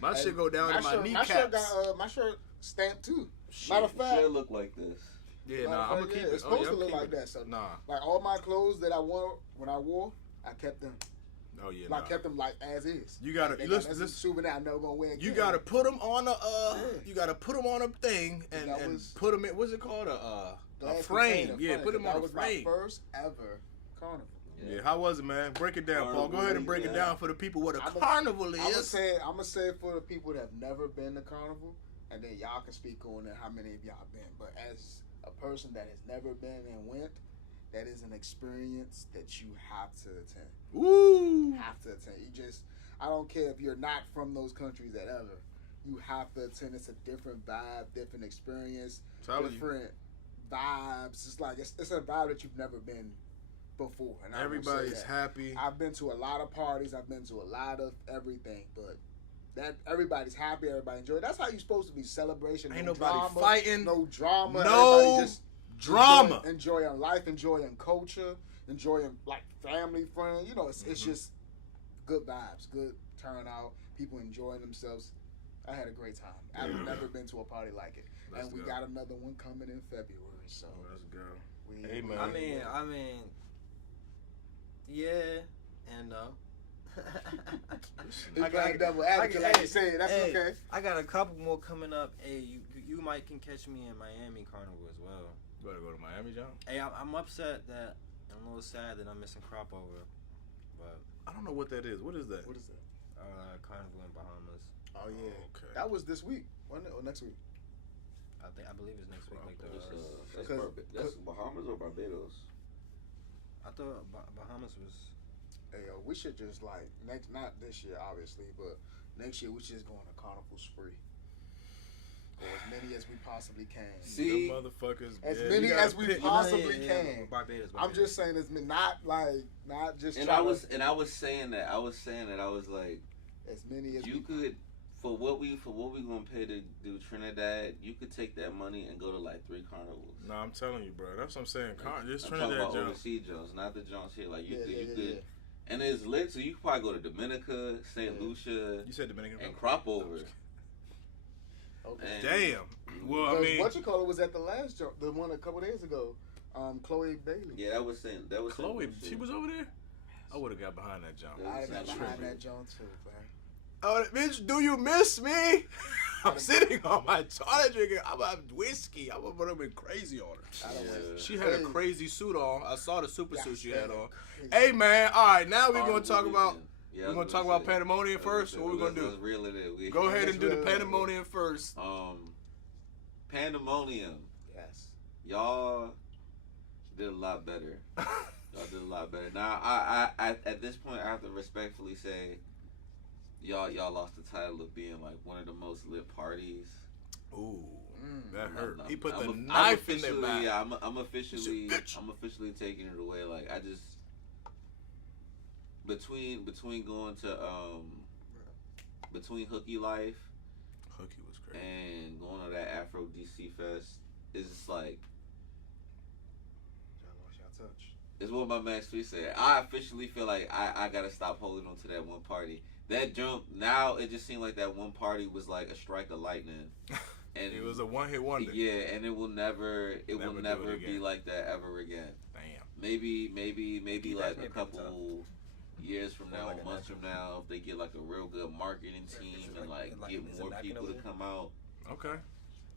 My shit go down to my kneecaps. My shirt stamped too. Shit. Matter of It fact, should look like this. Yeah, nah, I'm gonna keep it. It's supposed yeah, to I'm look keeping like it. that. So Nah. like all my clothes that I wore when I wore, I kept them. Oh yeah, Like nah. kept them like as is. You gotta They listen. That's a souvenir I'm never gonna wear again. You gotta put them on a. You gotta put them on a thing and, That and was- put them in. What's it called? A Glass frame. container, Yeah, put them on that a was frame. my first ever carnival. Yeah, how was it, man? Break it down, Paul. Go ahead and break it down for the people what a carnival I'm is. gonna say it for the people that have never been to carnival and then y'all can speak on it, how many of y'all been. But as a person that has never been and went, that is an experience that you have to attend. Woo! Have to attend. I don't care if you're not from those countries that ever. You have to attend. It's a different vibe, different experience, different vibes. It's like it's a vibe that you've never been before. And everybody's happy. I've been to a lot of parties. I've been to a lot of everything, but that everybody's happy. Everybody enjoy. That's how you're supposed to be. Celebration. Ain't no nobody drama, fighting. No drama. No everybody just drama. Enjoying life. Enjoying culture. Enjoying like family, friends. You know, it's just good vibes, good turnout. People enjoying themselves. I had a great time. I've never been to a party like it. We got another one coming in February. So let's go. I mean, yeah and no. I got a double advocate, like you said. That's okay. I got a couple more coming up. Hey, you might can catch me in Miami Carnival as well. You better go to Miami, John. Hey, I'm upset that I'm a little sad that I'm missing Crop Over, but I don't know what that is. What is that? Carnival in Bahamas. Oh yeah, okay. That was this week, wasn't it, or next week? I believe it's next week. That's Bahamas or Barbados? I thought Bahamas was. Hey, we should just not this year obviously, but next year we should just go on a carnival spree. Or as many as we possibly can. See, the motherfuckers. As many as we possibly can. Barbados. I'm just saying, not just. And I was saying that. I was like, as many as you could. For what we gonna pay to do Trinidad, you could take that money and go to like 3 carnivals. No, I'm telling you, bro. That's what I'm saying. Just I'm Trinidad talking about Jones. overseas Jones, not the Jones here. Like you could, Yeah. and it's lit. So you could probably go to Dominica, St. Lucia. You said Dominican and Crop Over. Okay. Damn. Well, I mean, what you call it was at the last job, the one a couple days ago. Chloe Bailey. Yeah, that was Chloe. She was over there. I would have got behind that jump. I got behind that jump too, man. Oh, bitch, do you miss me? I'm sitting on my toilet drinking. I'm having whiskey. I would have been crazy on her. She had a crazy suit on. I saw the super suit she had on. Hey, man. All right, now we're going to talk about... we're going to talk about Pandemonium first. What we're going to do? Reel it in. Go ahead and do the Pandemonium first. Pandemonium. Yes. Y'all did a lot better. Y'all did a lot better. Now, I at this point, I have to respectfully say... Y'all lost the title of being like one of the most lit parties. Ooh, that hurt. He put the I'm knife in their back. Yeah, I'm officially taking it away. Like I just between going to between Hooky Life, Hooky was crazy, and going to that Afro DC Fest, it's just like Y'all lost y'all touch. it's what my man Sweet said. I officially feel like I gotta stop holding on to that one party. That jump, now it just seemed like that one party was like a strike of lightning. And it was a one-hit wonder. Yeah, and it will never be like that ever again. Damn. Maybe like a couple years from now, months from now, if they get like a real good marketing team and like get more people to come out. Okay.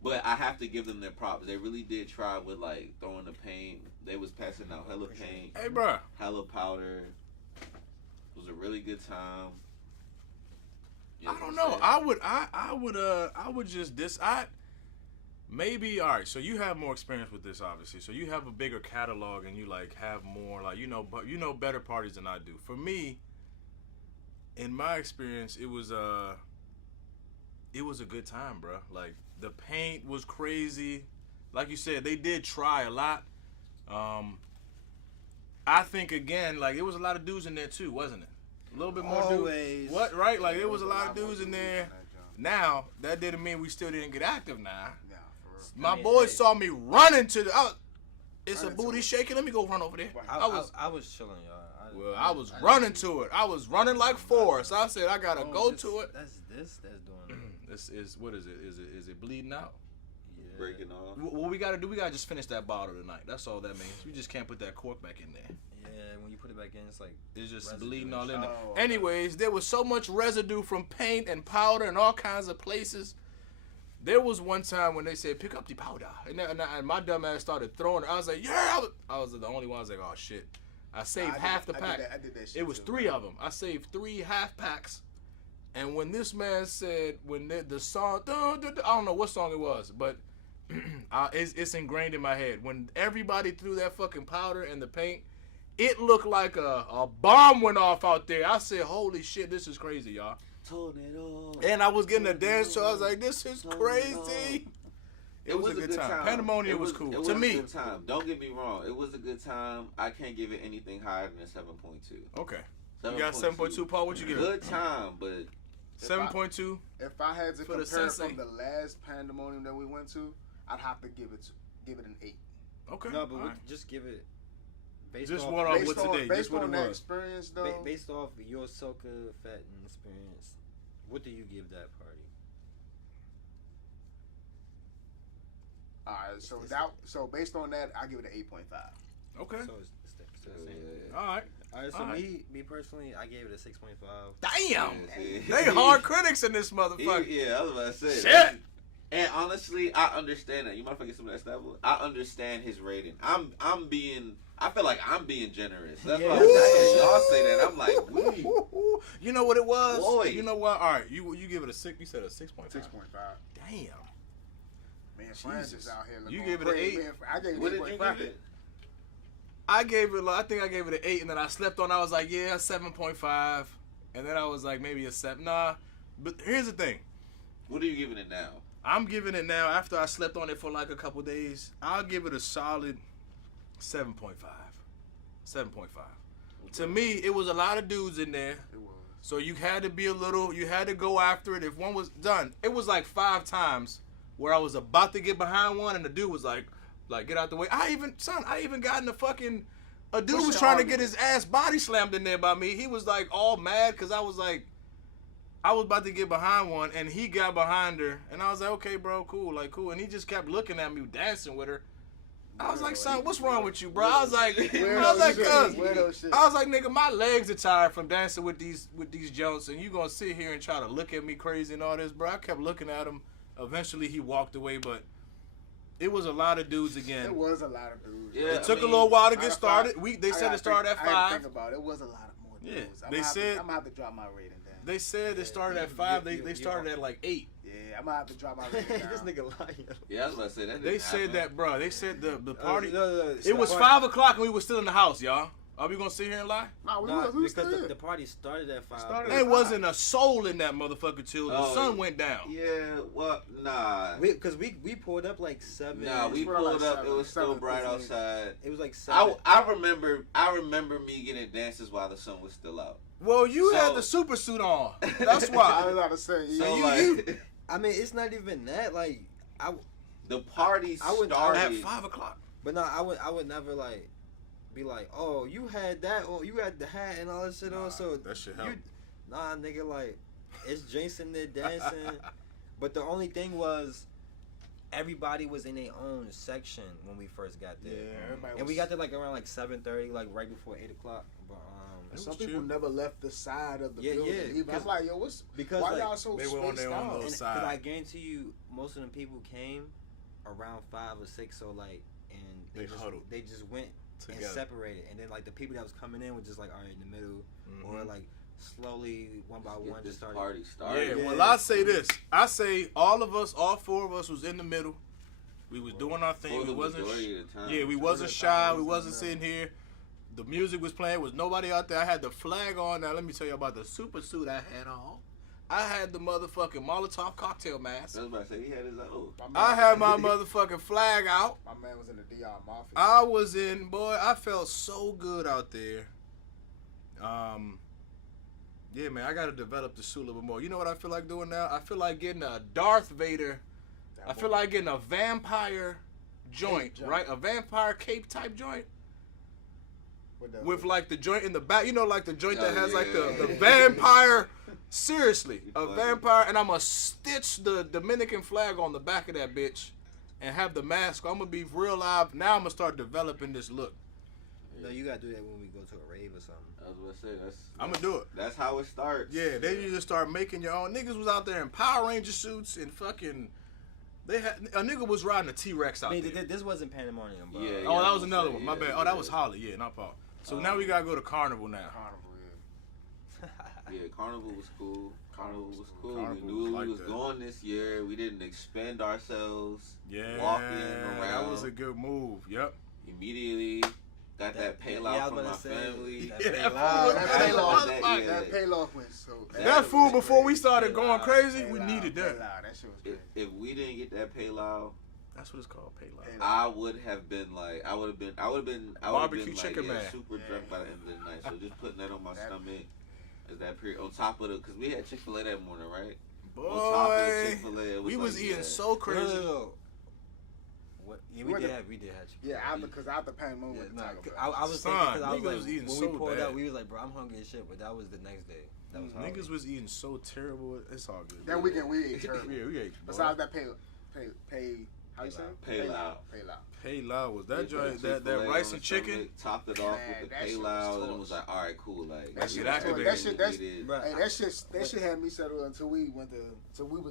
But I have to give them their props. They really did try with like throwing the paint. They was passing out hella paint. Hey, bro. Hella powder. It was a really good time. I don't know. I would just maybe all right. So you have more experience with this, obviously. So you have a bigger catalog, and you like have more like but you know better parties than I do. For me, in my experience, it was a good time, bro. Like the paint was crazy. Like you said, they did try a lot. I think again, like it was a lot of dudes in there too, wasn't it? A little bit more dudes. What, right? Like, there was a lot of dudes in there. Now, that didn't mean we still didn't get active now. Yeah, for real. My boys saw me running to the... it's a booty shaking. Let me go run over there. I was chilling, y'all. I was running to it. I was running like Forrest. I said, I got to go to it. That's doing it. This is... What is it? Is it bleeding out? Yeah. Breaking off. What we got to do, we got to just finish that bottle tonight. That's all that means. We just can't put that cork back in there. Yeah, when you put it back in, it's like it's just residue bleeding all in there. Oh, Anyways, there was so much residue from paint and powder and all kinds of places. There was one time when they said, pick up the powder. And my dumb ass started throwing it. I was like, yeah. I was the only one. I was like, oh, shit. I saved half the pack. I did that shit it was too, 3 man. of them. I saved 3 half packs. And when this man said, when the song, I don't know what song it was, but it's ingrained in my head. When everybody threw that fucking powder and the paint, it looked like a bomb went off out there. I said, holy shit, this is crazy, y'all. And I was getting a dance show. I was like, this is crazy. It was a good time. Pandemonium was cool. To me. It was a good time. Don't get me wrong. It was a good time. I can't give it anything higher than a 7.2. Okay. You got 7.2, Paul? What you give it? Good time, but 7.2. If I had to For the compare sensei. from the last Pandemonium that we went to, I'd have to give it an 8. Okay. No, but All right. just give it. Based Just off, one off what today. Based Just what on it that was. experience, though. based off your Soca Fatten experience, what do you give that party? All right, so based on that, I give it an 8.5. Okay. So it's the same. All right. All right, so All right. me personally, I gave it a 6.5. Damn. They hard critics in this motherfucker. Yeah, I was about to say. Shit. And honestly, I understand that. You mind if I get some of that stuff? I understand his rating. I feel like I'm being generous. That's Yeah. what I'm saying. Y'all say that. I'm like, wee. You know what it was? Boy. You know what? All right, you give it a 6. You said a 6.5. 6.5. Damn. Man, Francis out here looking You gave it an 8? Man, I gave it What an did you 8.5. give it? I think I gave it an 8, and then I slept on. I was like, yeah, 7.5, and then I was like, maybe a 7. Nah, but here's the thing. What are you giving it now? I'm giving it now after I slept on it for like a couple days. I'll give it a solid 7.5. 7.5. To me, it was a lot of dudes in there. It was. So you had to go after it. If one was done, it was like 5 times where I was about to get behind one and the dude was like get out the way. I even got in the fucking, a dude What's was your trying to argument? get his ass body slammed in there by me. He was like all mad because I was about to get behind one and he got behind her and I was like, okay, bro, cool. And he just kept looking at me dancing with her. I was like, son, what's wrong with you, bro? I was like, cuz. I was like, nigga, my legs are tired from dancing with these jokes, and you gonna sit here and try to look at me crazy and all this, bro. I kept looking at him. Eventually, he walked away, but it was a lot of dudes again. It was a lot of dudes. Yeah, It took a little while to get started. They said it started at I gotta 5. think about it. It was a lot of more Yeah, dudes. they said- I'm gonna have to drop my rating down. They said it started at 5. They started at like 8. Yeah, I'm gonna have to drop my rating down. This nigga lying. Yeah, I was about to say that. They didn't said happen. that, bro. They said the party. No, It was 5 o'clock and we were still in the house, y'all. Are we gonna sit here and lie? Nah, we Nah, was because still the party started at 5. Started There wasn't a soul in that motherfucker till the sun went down. Yeah, well, nah. Because we pulled up like 7. Nah, we We're pulled like up. It was still 7, bright 15. outside. It was like 7. I remember me getting dances while the sun was still out. Well, you So- had the super suit on. That's I why. was about to say. So you- like, I mean, it's not even that. Like, the party I would- started At 5 o'clock. but no, I would never like be like, oh, you had that, or you had the hat and all that shit on. So that shit you, helped. nah, nigga, like it's Jason there dancing. But the only thing was, everybody was in their own section when we first got there. everybody And we got there like around like 7:30, like right before 8 o'clock. But It Some was people chill. never left the side of the Yeah, building. yeah, Even. I'm like, yo, because why like, y'all so they were on spaced their own out? little and side. I guarantee you, most of them people came around 5 or 6, so like, and They huddled they just went together. and separated, and then like the people that was coming in were just like, all right, in the middle, or Mhm. like slowly one by Get one this just started. party started. Yeah, well, I say this. I say all 4 of us was in the middle. We was doing our thing. For We the wasn't. majority of the time. Yeah, we wasn't shy. We wasn't sitting here. The music was playing. Was nobody out there. I had the flag on. Now let me tell you about the super suit I had on. I had the motherfucking Molotov cocktail mask. I was about to say he had his own. I had my motherfucking flag out. My man was in the DR Mafia. I was in, boy, I felt so good out there. Yeah, man, I got to develop the suit a little bit more. You know what I feel like doing now? I feel like getting a Darth Vader. I feel like getting a vampire joint, joint. right? A vampire cape type joint With with like the joint in the back. You know, like the joint that Oh, has like the yeah. vampire. Seriously, You a funny. vampire, and I'm going to stitch the Dominican flag on the back of that bitch and have the mask. I'm going to be real live. Now I'm going to start developing this look. No, you gotta do that when we go to a rave or something. I was about to say I'm going to do it. that's how it starts. Yeah, then you just start making your own. Niggas was out there in Power Ranger suits and fucking. They had a nigga was riding a T-Rex out I mean, there. this wasn't Pandemonium, bro. Yeah, Oh, that I was was another saying, one. My yeah, bad. Oh, that yeah. was Holly. Yeah, not Paul. So now we gotta go to Carnival now. Carnival, yeah. Yeah, Carnival was cool. Carnival was cool. Carnival We knew was we was that. going this year. We didn't expend ourselves. Yeah, Walking around. that was a good move. Yep. Immediately got that payload from my family. That That payload went so. That food before we started going crazy, we needed that. That shit was great. If we didn't get that payload, That's what it's called, payload. I would have been like, I would have been Barbecue like, chicken man. super drunk by the end of the night. So just putting that on my stomach as that period on top of because we had Chick-fil-A that morning, right? On top of the Boy, Chick-fil-A, we was eating so crazy. No. What? Yeah, we did have chicken. Yeah, because after Pandemonium, I was thinking because I was niggas like, was eating when so we pulled bad. out, we was like, bro, I'm hungry as shit. But that was the next day. That was hard. Niggas was eating so terrible. It's all good. That weekend we ate terrible. Yeah, we ate. Besides that pay. How you say? Payload. Payload was that They put joint Chick-fil-A that on rice the and chicken. stomach, topped it off Man, with the that shit was payload, and it toss. was like, all right, cool. Like That shit we activated. did what That we did. Right. Hey, that shit had me settled until we was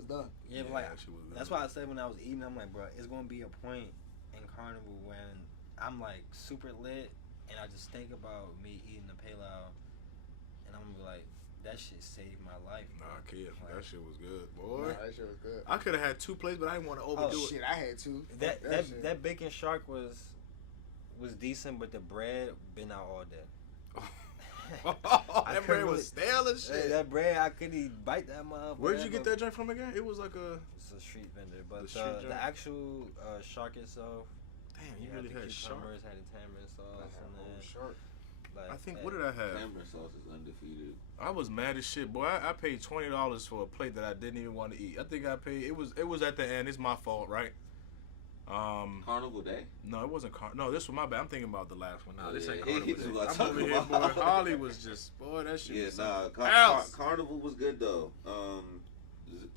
done. Yeah, but like that shit was good. that's why I said when I was eating, I'm like, bro, it's gonna be a point in Carnival when I'm like super lit and I just think about me eating the payload, and I'm gonna be like, that shit saved my life. Nah, bro. kid, Like, that shit was good, Nah, boy. that shit was good. I could have had 2 plates, but I didn't want to overdo Shit, I had to. That shit. that bacon shark was decent, but the bread been out all day. That bread was stale and Hey, shit. that bread, I couldn't even bite that motherfucker. Where'd you get that joint from again? It was like a. It's a street vendor, but The street joint? the actual shark itself. Damn, you had really the had shark. cucumbers, had the tamarind sauce, and then Shark. like, I think hey, what did I have? Tamarind sauce is undefeated. I was mad as shit, boy. I paid $20 for a plate that I didn't even want to eat. I think I paid. It was at the end. It's my fault, right? Carnival Day? No, it wasn't. No, this was my bad. I'm thinking about the last one. Nah, this ain't Yeah, Carnival. he just Day. was I'm talking over here, boy. about- Holly was just, boy, that shit. Yeah, was nah. something else. Carnival was good though.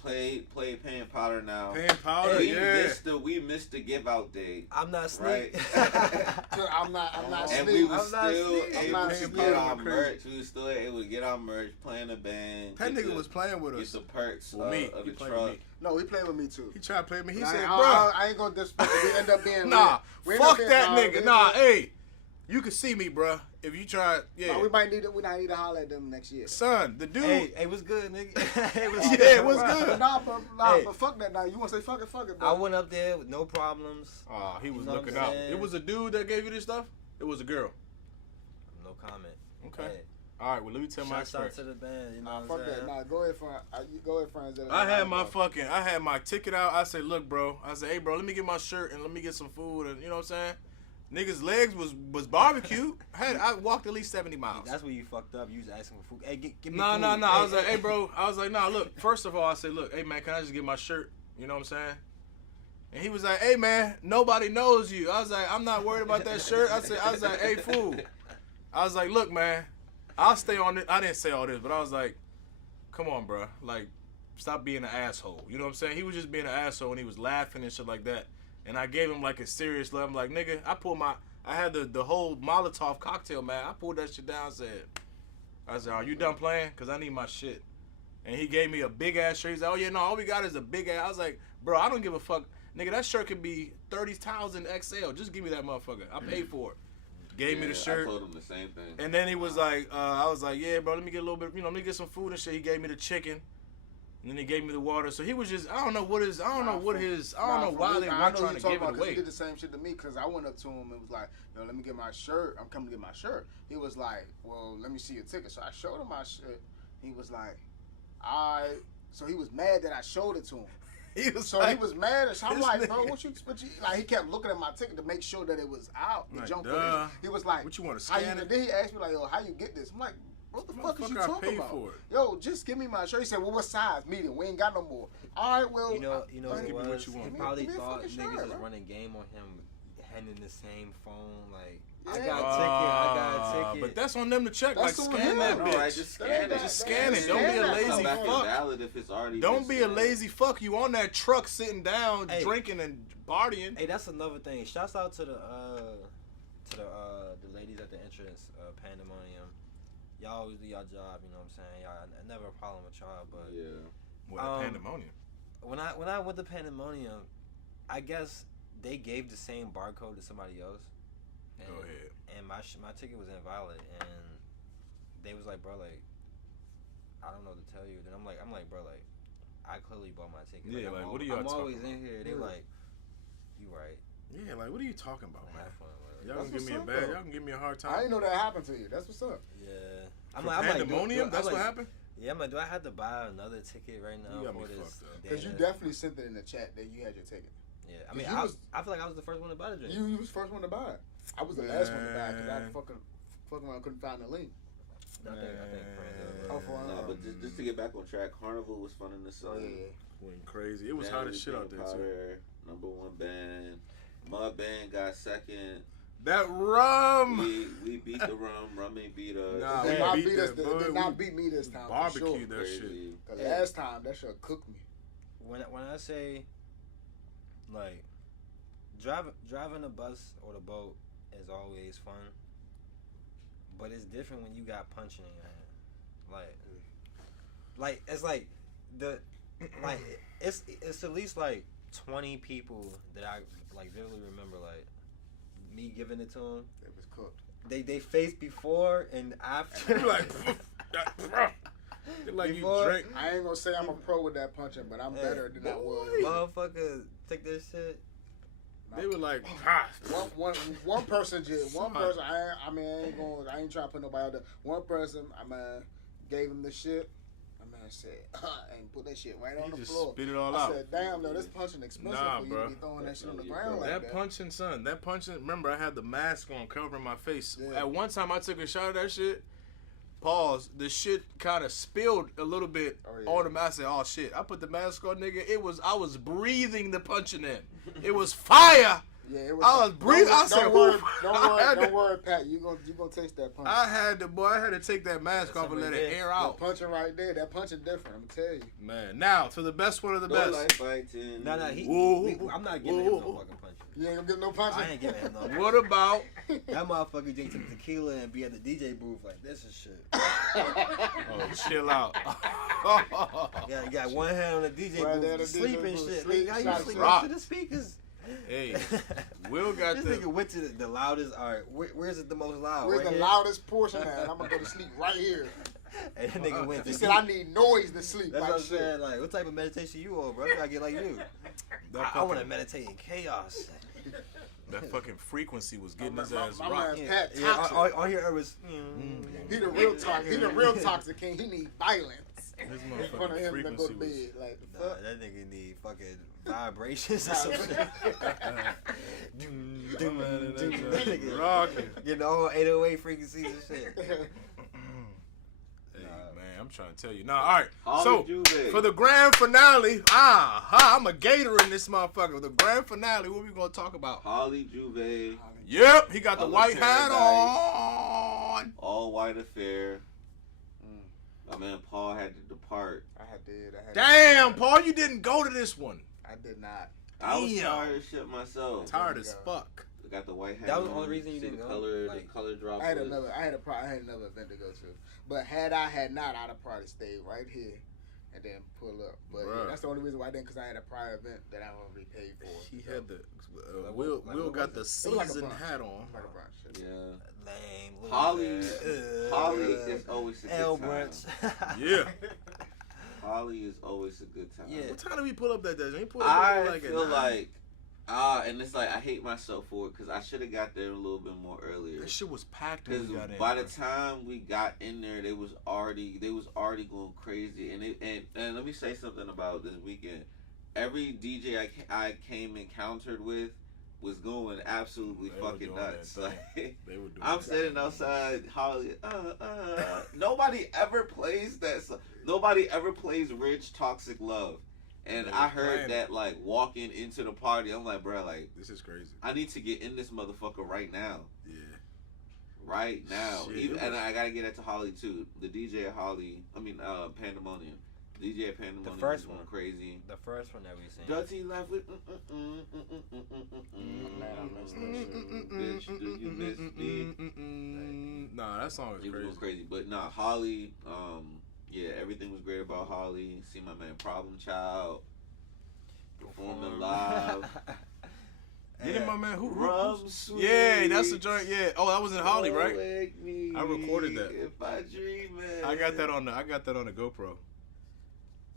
Play Pan Powder now. Pan powder, We missed the give out day. I'm not Right. sneak. I'm not And we sleep. was I'm not still sneaking. I'm able not to sneaking. get our Crazy. merch. We was still able to get our merch, playing the band. That get nigga the- was playing with Get us. the perks With me. of He the played with truck. me. No, he played with me too. He tried to play me. He But said, I, bro. I ain't gonna disrespect. We end up being Nah, we end up fuck being- that we nigga. end Nah, up- hey. You can see me, bruh. If you try, yeah. Nah, we might need to holler at them next year. Son, the dude. Hey, what's good, nigga? Hey, what's Yeah, good, what's bro? good? But Hey. but fuck that. Now you want to say fuck it, bro. I went up there with no problems. Oh, he was You know what looking I'm out. saying? It was a dude that gave you this stuff? It was a girl. No comment. Okay. Hey, All right, well, let me tell my shouts out experience. to the band. You know Nah, what fuck I'm that. saying? Nah, go ahead, friend. Go ahead, friends. I had my ticket out. I said, look, bro. I said, hey, bro, let me get my shirt and let me get some food. And you know what I'm saying? Niggas' legs was barbecue. I walked at least 70 miles. That's where you fucked up. You was asking for food. Hey, give me No. food. I was like, hey, bro. I was like, nah, look. First of all, I said, look, hey, man, can I just get my shirt? You know what I'm saying? And he was like, hey, man, nobody knows you. I was like, I'm not worried about that shirt. I was like, hey, fool. I was like, look, man, I'll stay on it. I didn't say all this, but I was like, come on, bro. Like, stop being an asshole. You know what I'm saying? He was just being an asshole, and he was laughing and shit like that. And I gave him like a serious look. I'm like, nigga, I had the whole Molotov cocktail, man. I pulled that shit down and I said, are you done playing? Because I need my shit. And he gave me a big ass shirt. He's like, oh yeah, no, all we got is a big ass. I was like, bro, I don't give a fuck. Nigga, that shirt could be 30,000 XL. Just give me that motherfucker. I paid for it. Gave me the shirt. I told him the same thing. And then he was like, I was like, yeah, bro, let me get a little bit, let me get some food and shit. He gave me the chicken. And then he gave me the water. So he was just, I don't know why they weren't trying to give it away. He did the same shit to me because I went up to him and was like, yo, let me get my shirt. I'm coming to get my shirt. He was like, well, let me see your ticket. So I showed him my shit. He was like, all right. So he was mad that I showed it to him. He was mad. So I'm this like, nigga. bro, what you, like, he kept looking at my ticket to make sure that it was out. The Like, junk duh. footage. He was like, What you want to how scan you, it? then he asked me like, yo, how you get this? I'm like, what the fuck is you Motherfucker, I talking paid about? for it. Yo, just give me my shirt. He said, well, what size? Medium. We ain't got no more. All right, well. You know what give it me was? what you want. He Give me- probably give me a thought fucking niggas shirt, was bro. running game on him, handing the same phone. Like, I Yeah. got a ticket. But that's on them to check. That's like, on scan him. that No, bitch. right, just scan it. Just scan it. Don't Scan be a that lazy Come back and fuck. valid if it's already Don't been be a scanned. lazy fuck. You on that truck sitting down, Hey. drinking and partying. Hey, that's another thing. Shouts out to the ladies at the entrance, Pandemonium. Y'all always do y'all job, you know what I'm saying? Y'all, I never a problem with y'all, but Yeah. What, pandemonium? when I went to Pandemonium, I guess they gave the same barcode to somebody else. And, Go ahead. And my ticket was invalid, and they was like, bro, like, I don't know what to tell you. Then I'm like, bro, like, I clearly bought my ticket. Yeah, like, what are I'm y'all talking always about? in here. They like, you right. Yeah, like, what are you talking about, man? Have fun, whatever. Y'all can give me a what's up, bad. though. Y'all can give me a hard time. I didn't know that happened to you. That's what's up. Yeah. Pandemonium? That's what happened? Yeah, I'm like, do I have to buy another ticket right now You got me for this? fucked up. Because you definitely sent it in the chat that you had your ticket. Yeah, I mean, You I feel like I was the first one to buy the drink. You was the first one to buy it. I was the last one to buy it because I fucking around couldn't find the link. I think friends. Oh, for No, but just to get back on track, Carnival was fun in the sun. Went crazy. It was hot as shit out there too. Number one band. Mud Band got second. That rum. We beat the rum. Rum ain't beat us. Nah, They we not beat beat us. that, They boy. did not beat me this time. Barbecue For that sure. shit. The last time that shit cooked me. When I say, like, driving a bus or the boat is always fun, but it's different when you got punching in your hand. Like it's like it's at least like 20 people that I like vividly remember, like me giving it to them. It was cooked. They faced before and after. Like, like Before, you drink. I ain't gonna say I'm a pro with that punching, but I'm better than I was. Motherfucker, take this shit. They were like, One person just one person. I ain't trying to put nobody out there. One person, gave him the shit. Said, and put that shit right on the just floor. spit it all I out. said, damn, no, this punching expensive Nah, for you bro. to be throwing that shit on the ground like That that. punching, son. That punching. Remember, I had the mask on covering my face. Yeah. At one time, I took a shot of that shit. Pause. The shit kind of spilled a little bit on the mask. I said, "Oh shit!" I put the mask on, nigga. I was breathing the punching in. It was fire. Yeah, it was. I was breathing. I said, Don't worry, I don't worry, Pat. You gonna taste that punch. I had to take that mask off and let it air out. That punching right there, that punching different. I'm gonna tell you. Man, now to the best one of the best. Like fighting. No, I'm not giving him no fucking punch. You ain't gonna get no punching. I ain't giving him no punch. What about? That motherfucker drink some tequila and be at the DJ booth like this is shit. Oh, chill out. Yeah, you got one hand on the DJ Right there, booth, the sleep DJ and booth, shit. sleep, Nigga, how you shot, sleep rock. next to the speakers? Hey, Will got this the. nigga went to the loudest. All right, where's it the most loud? Where's right the here? loudest portion at? I'm gonna go to sleep right here. And that nigga went to. He said I need noise to sleep. That's Like what I'm shit. saying. Like, what type of meditation you on, bro? I'm trying to get like you. I want to meditate in chaos. That fucking frequency was getting his My ass man rocked. Pat Yeah, toxic. all you heard was. He the real toxic. He the real toxic king. He need violence. His In front of motherfucking him to go frequency to was. bed. Like the Nah, fuck. that nigga need fucking vibrations or some shit. Doom, doom, Man, doom. that That joint nigga rocking. getting all 808 frequencies and shit. Hey, man, I'm trying to tell you. Nah, all right. Holly So, Juve. for the grand finale, I'm a gator in this motherfucker. The grand finale, what we gonna talk about? Holly Juve, Yep, he got the Color white hat Paradise. on. all white affair. My man Paul had to depart. I did. Damn, Paul, you didn't go to this one. I did not. I was Damn. tired of shit myself. Tired as fuck. I got the white hat. That was the on. only reason you See didn't the go? color, Like- the color drop. I had was- another event to go to. But had not, I'd have probably stayed right here and then pull up. But yeah, Bruh. that's the only reason why I didn't, because I had a prior event that I already paid for. He So, had the Like Will what got the was it? It was like a season brunch. hat on. like a brunch. Shit. Yeah. Lame. Holly, loser. Holly is always a good L time. brunch. Yeah. Holly is always a good time. Yeah. What time did we pull up that day? We pulled up I like at feel 9. like, and it's like I hate myself for it because I should have got there a little bit more earlier. that shit was packed when Because we got in. by the time we got in there, they was already going crazy. And let me say something about this weekend. Every DJ I came encountered with was going absolutely They were fucking doing nuts. that Like, thing. They were doing I'm that. standing outside Holly. Nobody ever plays that. Nobody ever plays Rich Toxic Love. And They I was heard playing that like walking into the party. I'm like, bro, like This is crazy. I need to get in this motherfucker right now. Yeah. Right now. Shit, Even, it and was- I gotta get that to Holly too. The DJ at Holly, Pandemonium. The DJ at Pandemonium The first was going one. crazy. The first one that we seen. Dirty Left with Bitch, do you miss me? Nah, that song is It was crazy. going crazy. But nah, Holly, yeah, everything was great about Holly. See my man Problem Child performing live. Didn't my man who Rum Sweet. Yeah, that's the joint. Yeah. Oh, that was in Holly, right? Wake me I recorded that. If I dream it. I got that on the GoPro.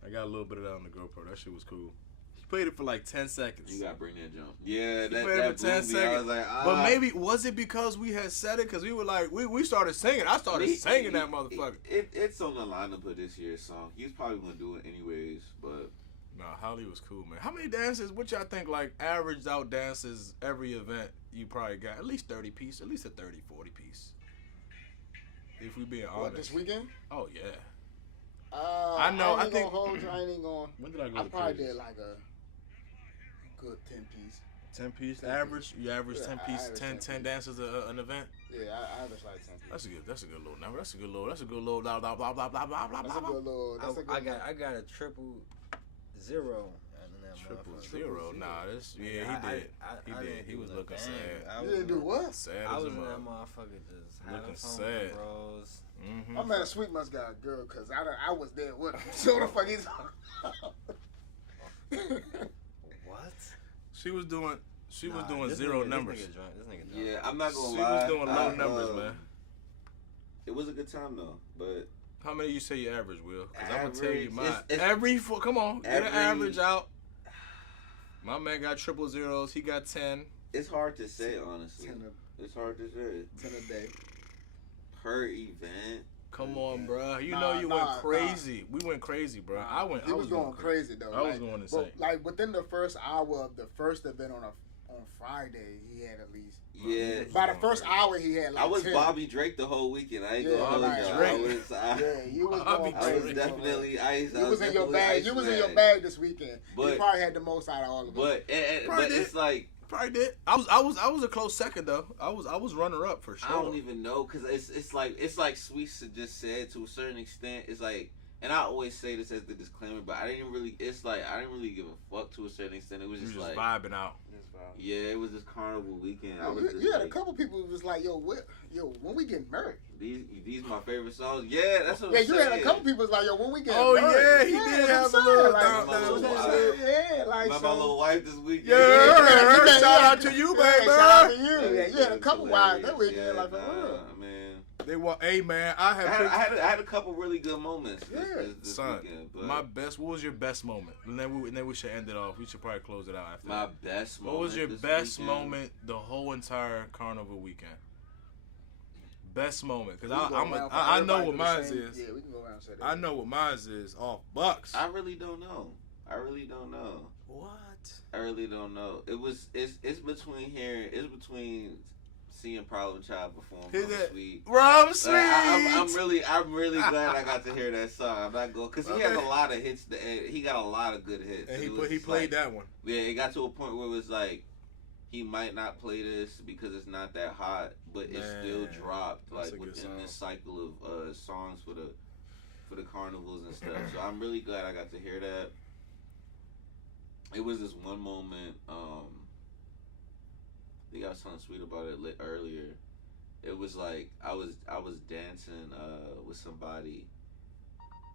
I got a little bit of that on the GoPro. That shit was cool. He played it for like 10 seconds. You gotta bring that jump. Yeah, He that played it for 10 blew me. seconds. I was like, But maybe was it because we had said it? Because we were like, we started singing. I started singing that motherfucker. It's on the lineup of this year's song. He's probably gonna do it anyways, but. Nah, Holly was cool, man. How many dances? What y'all think, like, averaged out dances every event you probably got? At least 30 piece. At least a 30, 40 piece. If we being honest. What, this weekend? Oh, yeah. I know, I ain't think- gonna hold you. I ain't even going. When did I go I to probably Crazy's? did like a good 10 piece. 10 piece? 10 Average? You average Yeah, 10 I piece, average 10 10 dances an event? Yeah, I average like 10 That's piece. a good little number. That's a good little blah, blah, blah, blah, blah, blah, blah, That's a blah. good little. That's a good. I got a 000 in that Triple motherfucker. zero. Nah, this, yeah, he did. He was looking sad. You didn't do what? Sad I as was a in that mother. motherfucker just had Looking a phone sad. with bros. Mm-hmm. My man Sweet must got a girl because I was there with him. So what the fuck he's What? She was doing This zero nigga- numbers. This nigga drunk. This nigga drunk. Yeah, I'm not gonna She lie. was doing low numbers, man. It was a good time though, but How many you say you average, Will? Because I'm gonna tell you Average, mine. Come on, get an every- average out. My man got triple zeros. He got 10. it's hard to say honestly. 10 It's hard to say a day. per event. Come on, bro. You Nah, know you nah, went crazy. We went crazy, bro. I He was going crazy though. I was going insane. But like within the first hour of the first event on Friday, he had at least. Yeah. By the first hour, he had like I was 10. Bobby Drake the whole weekend. I ain't Yeah, gonna hold Bobby y'all. Drake. Yeah, you was Bobby going I was crazy. definitely ice. You was in your bag. You was in your bag this weekend. You But- probably had the most out of all of them. But it's like Probably did. I was a close second though. I was runner up for sure. I don't even know because it's like Sweet just said to a certain extent. It's like, and I always say this as the disclaimer, but I didn't really give a fuck to a certain extent. It was You just just like vibing out. yeah, it was this carnival weekend. I was just You had a like, couple people who was like, yo, when we get married? These my favorite songs. Yeah, that's what Yeah, I'm you saying. had a couple people was like, yo, when we get Oh, married? yeah, he did that's have a what I'm little saying, down there. Yeah, like Met so. my little wife this weekend. Yeah, shout out to you, Yeah, baby. shout out to you. That Yeah, you had a was couple wives that hilarious. weekend, like for nah, real. man. They were, hey man, I I had a couple really good moments this son. weekend. But My best. What was your best moment? And then we should end it off. We should probably close it out after. my that. best What moment. was your this best weekend, moment the whole entire carnival weekend? Best moment, because We can go I around for know everybody what do the mine same. is. Yeah, we can go around and say that. I know what mine is. Off Bucks. I really don't know. I really don't know. What? I really don't know. It's between seeing Problem Child perform Is Rum it? Sweet. Rum Sweet. Like, I'm really glad I got to hear that song. I'm not going because he has Okay. a lot of hits. He got a lot of good hits. And it was he played like, that one. Yeah, it got to a point where it was like he might not play this because it's not that hot, but it still Man, dropped that's like a good within song. this cycle of songs for the carnivals and stuff. So I'm really glad I got to hear that. It was this one moment. I think I was telling Sweet about it earlier. It was like I was dancing with somebody,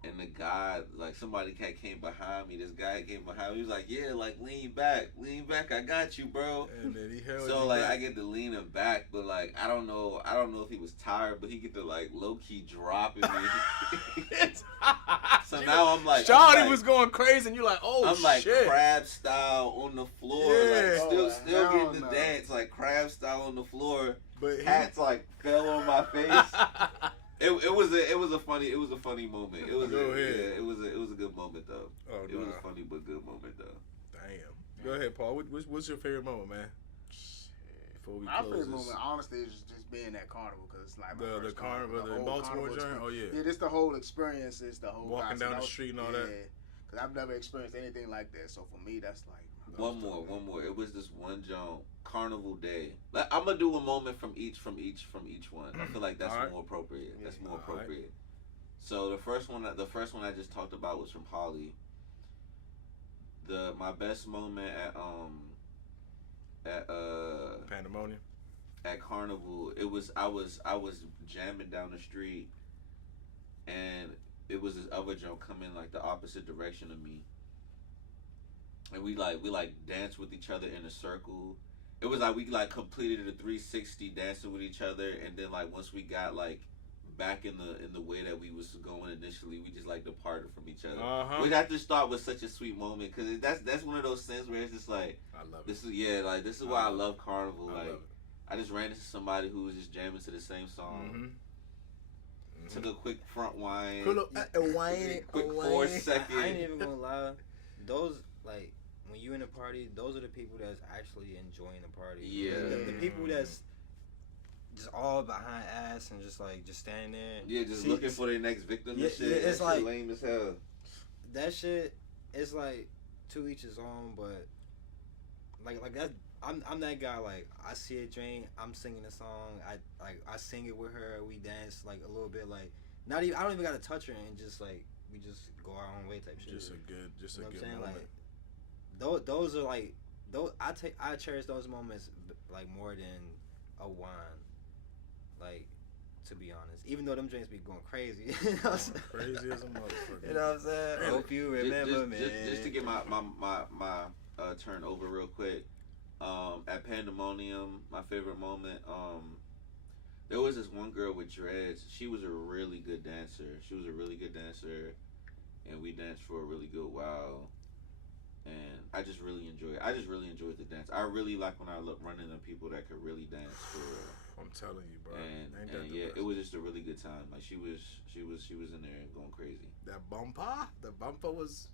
and the guy, like somebody came behind me. This guy came behind me. He was like, "Yeah, like lean back, I got you, bro." And then he held So you like back. I get to lean him back, but like I don't know if he was tired, but he get to like low key dropping me. So now I'm like, Shawty was going crazy, and you're like, oh I'm like shit. crab style on the floor, Yeah. like still hell getting no. the dance, like crab style on the floor. But Hats like fell on my face. It was a funny moment. It was Go ahead. Yeah, it was a good moment though. Oh, It was nah. a funny but good moment though. Damn. Go ahead, Paul. What's your favorite moment, man? Before we My close favorite this. moment, honestly, is just being at Carnival because it's like my The first carnival, the whole Baltimore Carnival joint? Oh, experience. yeah. Yeah, this the whole experience. Is the whole Walking vibe. So down that the was- street and all that? Yeah, because I've never experienced anything like that. So for me, that's like One more. It was this one Joan Carnival Day. I'm gonna do a moment from each one. I feel like that's All right. more appropriate. That's more All right. appropriate. So the first one I just talked about was from Holly. My best moment at Pandemonium. at Carnival, I was jamming down the street, and it was this other joke coming like the opposite direction of me, and we danced with each other in a circle, it was like we like completed a 360 dancing with each other, and then like once we got like back in the way that we was going initially, we just like departed from each other. Which I just thought was such a sweet moment, because that's one of those things where it's just like, I love it. This is why I love Carnival. I just ran into somebody who was just jamming to the same song. Took a quick front whine. Quick 4 seconds. I ain't even gonna lie. Those, like, when you in a party, those are the people that's actually enjoying the party. Yeah. The people that's just all behind ass and just standing there. Yeah, just looking for their next victim and shit. It's that like shit lame as hell. That shit, it's like to each his own, but like that. I'm that guy. Like, I see a drink, I'm singing a song. I sing it with her. We dance like a little bit. Like, not even I don't even gotta touch her, and just like we just go our own way type shit. Just a good moment. Like, those are like those. I cherish those moments like more than a wine. Like, to be honest, even though them drinks be going crazy. You know what I'm saying? Crazy as a motherfucker. You know what I'm saying? Really? Hope you remember, man. Just to get my turn over real quick. At Pandemonium, my favorite moment, there was this one girl with dreads. She was a really good dancer. And we danced for a really good while. And I just really enjoyed the dance. I really like when I run into people that could really dance for real. I'm telling you, bro. And yeah, it was just a really good time. Like, she was in there going crazy. The bumper was.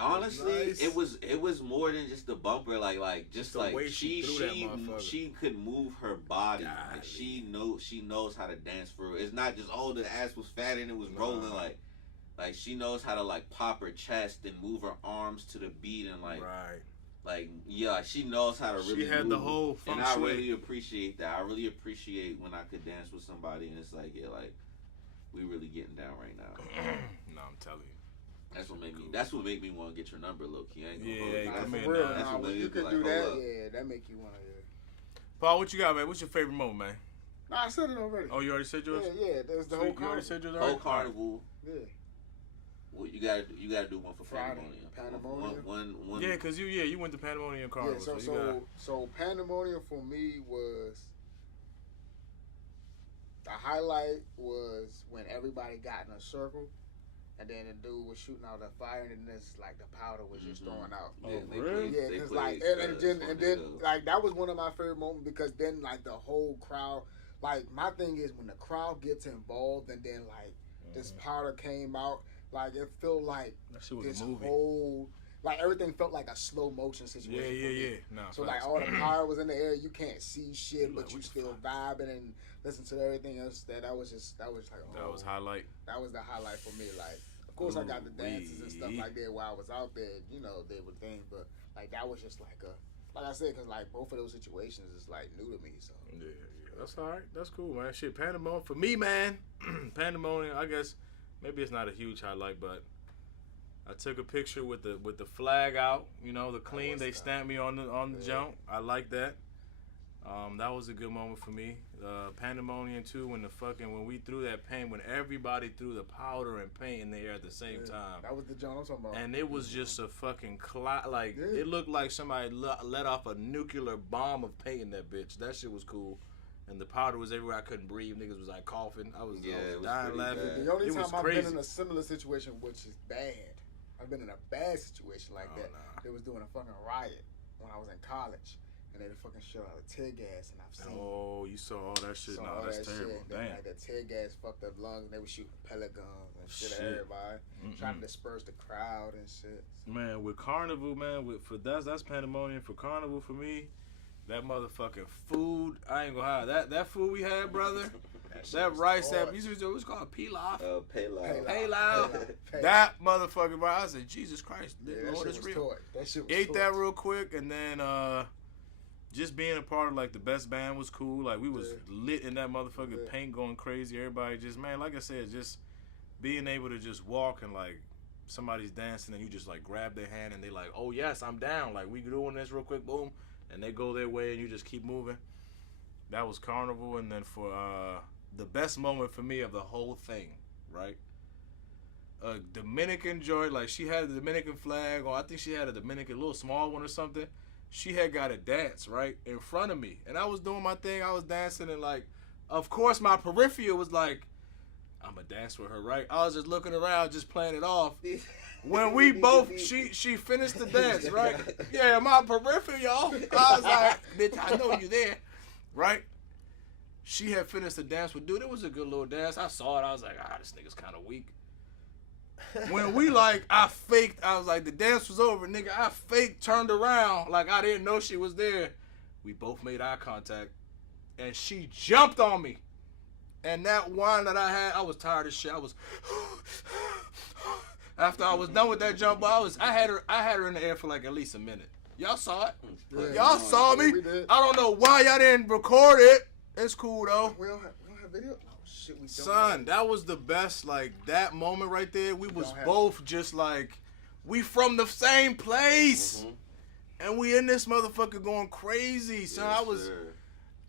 Honestly, nice. it was more than just the bumper. Like just the like way she could move her body. Like, she knows how to dance for real. It's not just the ass was fat and it was rolling. Like she knows how to like pop her chest and move her arms to the beat and like. Right. Like, yeah, she knows how to really She had move. The whole function. And I really appreciate that. I really appreciate when I could dance with somebody and it's like, yeah, like, we really getting down right now. No, I'm telling you. That's what made me want to get your number, low key. I ain't gonna for real. When you could do that, that make you want to. Paul, what you got, man? What's your favorite moment, man? Nah, I said it already. Oh, you already said yours? Yeah. There's the whole carnival. You already said yours already? Whole carnival. Yeah. Well, you gotta do one for Pandemonium. One. Yeah, cause you went to Pandemonium Carnival. Yeah, so Pandemonium for me was the highlight was when everybody got in a circle, and then the dude was shooting out the fire, and then this like the powder was just throwing out. Oh, really? Yeah, because like and then like that was one of my favorite moments, because then like the whole crowd, like my thing is when the crowd gets involved, and then like this powder came out. Like, it felt like this whole, like, everything felt like a slow motion situation. Yeah. No, so, like, all the power was in the air. You can't see shit, but you still vibing and listen to everything else. That was highlight. That was the highlight for me. Like, of course, I got the dances and stuff like that while I was out there. You know, they were things, but, like, that was just like I said, because, like, both of those situations is, like, new to me, so. Yeah. That's all right. That's cool, man. Shit, Pandemonium. For me, man, Pandemonium, I guess. Maybe it's not a huge highlight, but I took a picture with the flag out. You know, the clean. They stamped me on the jump. I like that. That was a good moment for me. Pandemonium too, when we threw that paint, when everybody threw the powder and paint in the air at the same time. That was the jump I'm talking about. And it was just a fucking it looked like somebody let off a nuclear bomb of paint in that bitch. That shit was cool. And the powder was everywhere. I couldn't breathe. Niggas was like coughing. I was dying laughing. Bad. The only time I've been in a similar situation, which is bad, I've been in a bad situation like that. Nah. They was doing a fucking riot when I was in college, and they fucking shot out of tear gas, and I've seen. Oh, you saw all that shit? No, that's terrible. Damn. Like the tear gas fucked up lungs, and they were shooting pellet guns and shit at everybody, trying to disperse the crowd and shit. Man, with Carnival, man, that's Pandemonium. For Carnival, for me. That motherfucking food, I ain't gonna hide. That food we had, brother. that rice, that what's called pilaf. Pilaf. That motherfucking rice. I said, Jesus Christ, Lord, it's real. That shit was Ate that real quick, and then just being a part of like the best band was cool. Like we was lit in that motherfucking paint, going crazy. Everybody just, man, like I said, just being able to just walk and like somebody's dancing and you just like grab their hand and they like, oh yes, I'm down. Like we doing this real quick, boom. And they go their way and you just keep moving. That was Carnival. And then for the best moment for me of the whole thing, right? A Dominican joint, like she had the Dominican flag, or I think she had a Dominican, little small one or something. she had got a dance, right, in front of me. And I was doing my thing. I was dancing, and, like, of course, my peripheral was like, I'm going to dance with her, right? I was just looking around, just playing it off. When we both, she finished the dance, right? Yeah, my peripheral, y'all. I was like, bitch, I know you there, right? She had finished the dance with dude. It was a good little dance. I saw it. I was like, this nigga's kind of weak. When we I faked. I was like, the dance was over, nigga. I faked, turned around like I didn't know she was there. We both made eye contact, and she jumped on me. And that wine that I had, I was tired of shit. I was after I was done with that jump, I had her in the air for like at least a minute. Y'all saw it. Yeah, y'all saw me. I don't know why y'all didn't record it. It's cool though. We don't have video. Oh shit, we don't. Son, that was the best. Like that moment right there. We was both just like, we from the same place, and we in this motherfucker going crazy. Son, I was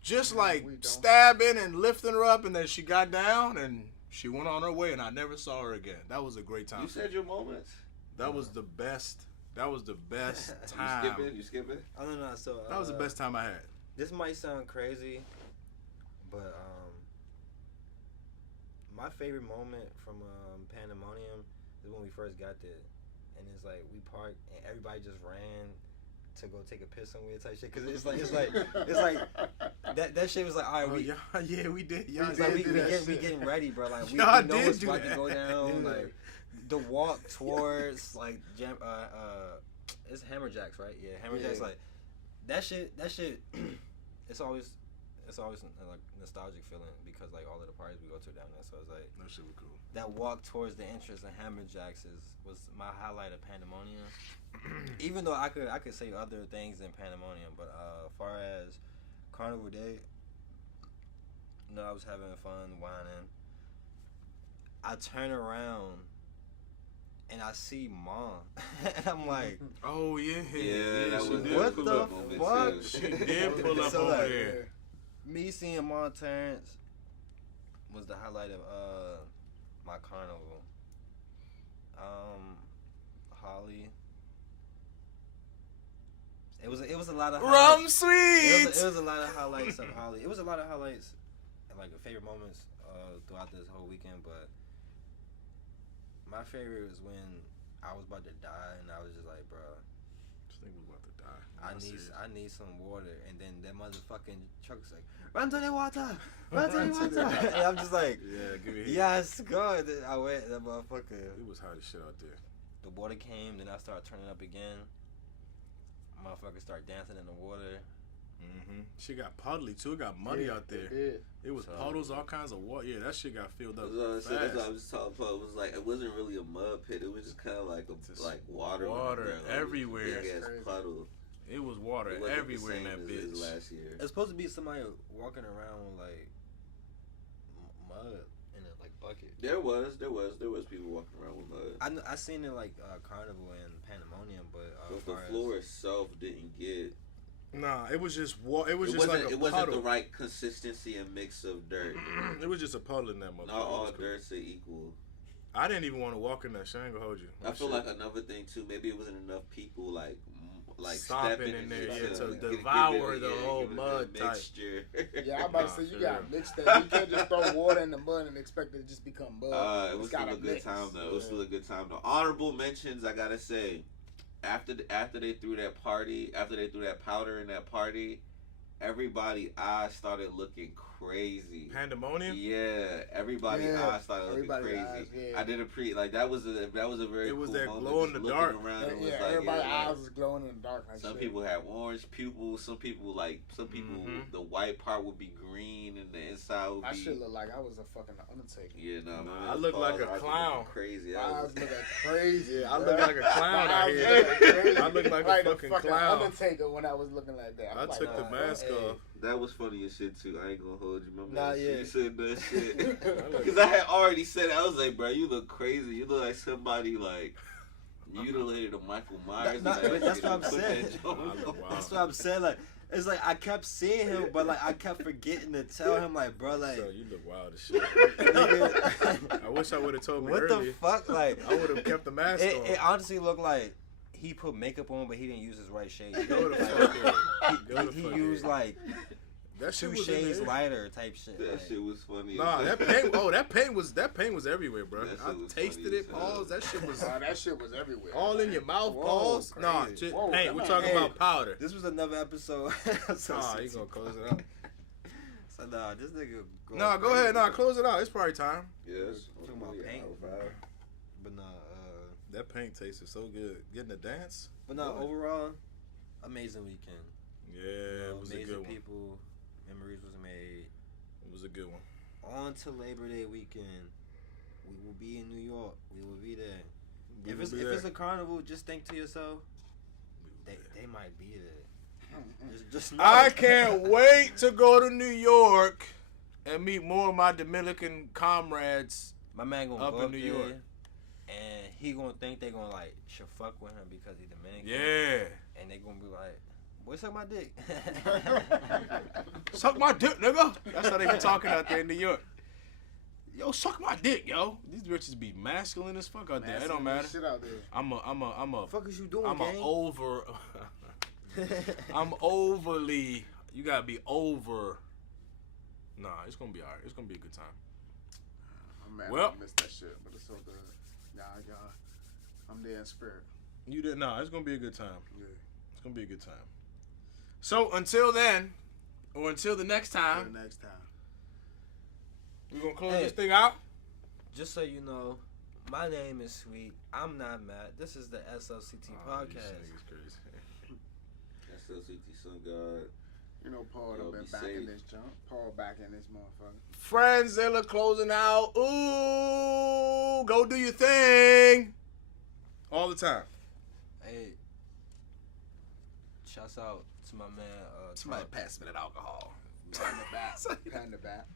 just like stabbing and lifting her up, and then she got down and she went on her way, and I never saw her again. That was a great time. You said your moments. That was the best. That was the best time. You skip it? I don't know. So that was the best time I had. This might sound crazy, but my favorite moment from Pandemonium is when we first got there, and it's like we parked and everybody just ran to go take a piss somewhere type shit. Cause it's like that shit was like, all right, yeah, we did. Y'all it's did like we getting ready, bro. Like we know what's about to go down. Like the walk towards like it's Hammer Jacks, right? Yeah, Hammer Jacks. Like that shit. It's always like nostalgic feeling because like all of the parties we go to down there. So it's like that shit was cool. That walk towards the entrance of Hammer Jacks was my highlight of Pandemonium. Even though I could say other things in Pandemonium, but as far as Carnival Day, I was having fun whining. I turn around and I see Mom, and I'm like, oh yeah, that was what the fuck? She did pull up so over like, there. Me seeing Mom Terrence was the highlight of my carnival. Holly. It was a lot of rum sweets. It was a lot of highlights of Holly. It was a lot of highlights and like favorite moments throughout this whole weekend. But my favorite was when I was about to die and I was just like, bro, this nigga was about to die. I need some water, and then that motherfucking truck was like, run to the water, run to the water. And I'm just like, give me a hit. yes, God. I went, that motherfucker. It was hot as shit out there. The water came, then I started turning up again. Motherfuckers start dancing in the water. She got puddly too. It got muddy out there. It was puddles, all kinds of water. Yeah, that shit got filled up. That's what I was talking about. It was like, it wasn't really a mud pit. It was just kind of like water. Water everywhere. Big ass puddle. It was water everywhere in that bitch. Last year. It's supposed to be somebody walking around with like mud in a like bucket. There was people walking around with mud. I seen it like Carnival and Pandemonium, but the floor itself didn't get. Nah, it was just It wasn't the right consistency and mix of dirt. It was just a puddle in that motherfucker. Not all dirt's equal. I didn't even want to walk in that shit. I ain't gonna hold you. I feel like another thing too. Maybe it wasn't enough people like stomping in there to devour the whole mud mixture. Yeah, I'm about to say you gotta mix that. You can't just throw water in the mud and expect it to just become mud. It was still a good time though. It was still a good time though. Honorable mentions, I gotta say. After they threw that party, after they threw that powder in that party, everybody's eyes started looking crazy. Pandemonium? Yeah, everybody's eyes started looking crazy. I did that was a very it was cool that moment. glow in the dark. Around, everybody's eyes was glowing in the dark. Like some people had orange pupils. Some people the white part would be green and the inside would be. I should look like I was a fucking Undertaker. Yeah, no, I look like a clown. Crazy. My eyes look crazy. Yeah, I look like a clown out here. I look like a fucking clown. Undertaker when I was looking like that. I took the mask off. That was funny as shit too. I ain't gonna hold you. Nah, yeah. You said that shit because I had already said it. I was like, bro, you look crazy. You look like somebody like mutilated a Michael Myers. That's what I'm saying. That's what I'm saying. Like, it's like I kept seeing him, but like I kept forgetting to tell him, like, bro, like, so you look wild as shit. I wish I would have told me what earlier. The fuck, like, I would have kept the mask on. It honestly looked like he put makeup on, but he didn't use his right shade. Go the fuck He used like that shit 2 was shades lighter type shit. That like, shit was funny. Nah, that paint. Oh, that paint was everywhere, bro. That shit I was tasted funny it. as hell. Pause. That shit was That shit was everywhere. all in your mouth. Whoa, Pause. crazy. Nah, shit, Whoa, paint. come We're on. talking Hey, about powder. This was another episode. Nah, you gonna close it out? So nah, this nigga. Nah, go ahead. Nah, close it out. It's probably time. Yes. Talking about paint, but nah. That paint tasted so good. Getting a dance. But no, overall, amazing weekend. Yeah, it was a amazing good one. people. Memories was made. It was a good one. On to Labor Day weekend. We will be in New York. We will be there. We If will it's be if there. it's a carnival, just think to yourself, they might be there. Just know. I can't wait to go to New York and meet more of my Dominican comrades. My man gonna Up go in up New there, York. and he gonna think they gonna like should fuck with him because he's Dominican. Yeah. And they gonna be like, boy, suck my dick. Suck my dick, nigga. That's how they be talking out there in New York. Yo, suck my dick, yo. These bitches be masculine as fuck out there. It don't matter. Shit out there. I'm a fuck is you doing, I'm gang? a over. I'm overly. You gotta be over. Nah, it's gonna be alright. It's gonna be a good time. I'm mad Well- I missed that shit, but it's so good. Y'all, I'm there in spirit. You did. Nah, it's gonna be a good time. Yeah. It's gonna be a good time. So until then, or until the next Till time, next time. we're gonna close Hey. this thing out. Just so you know, my name is Sweet. I'm not Matt. This is the SLCT Podcast. That's LCT Sun God. You know, Paul done Y'all been be back safe. in this jump. Paul back in this motherfucker. Friendzilla closing out. Ooh, go do your thing. All the time. Hey, shouts out to my man. Somebody pass me that alcohol. Pat in the back. Pat in the back.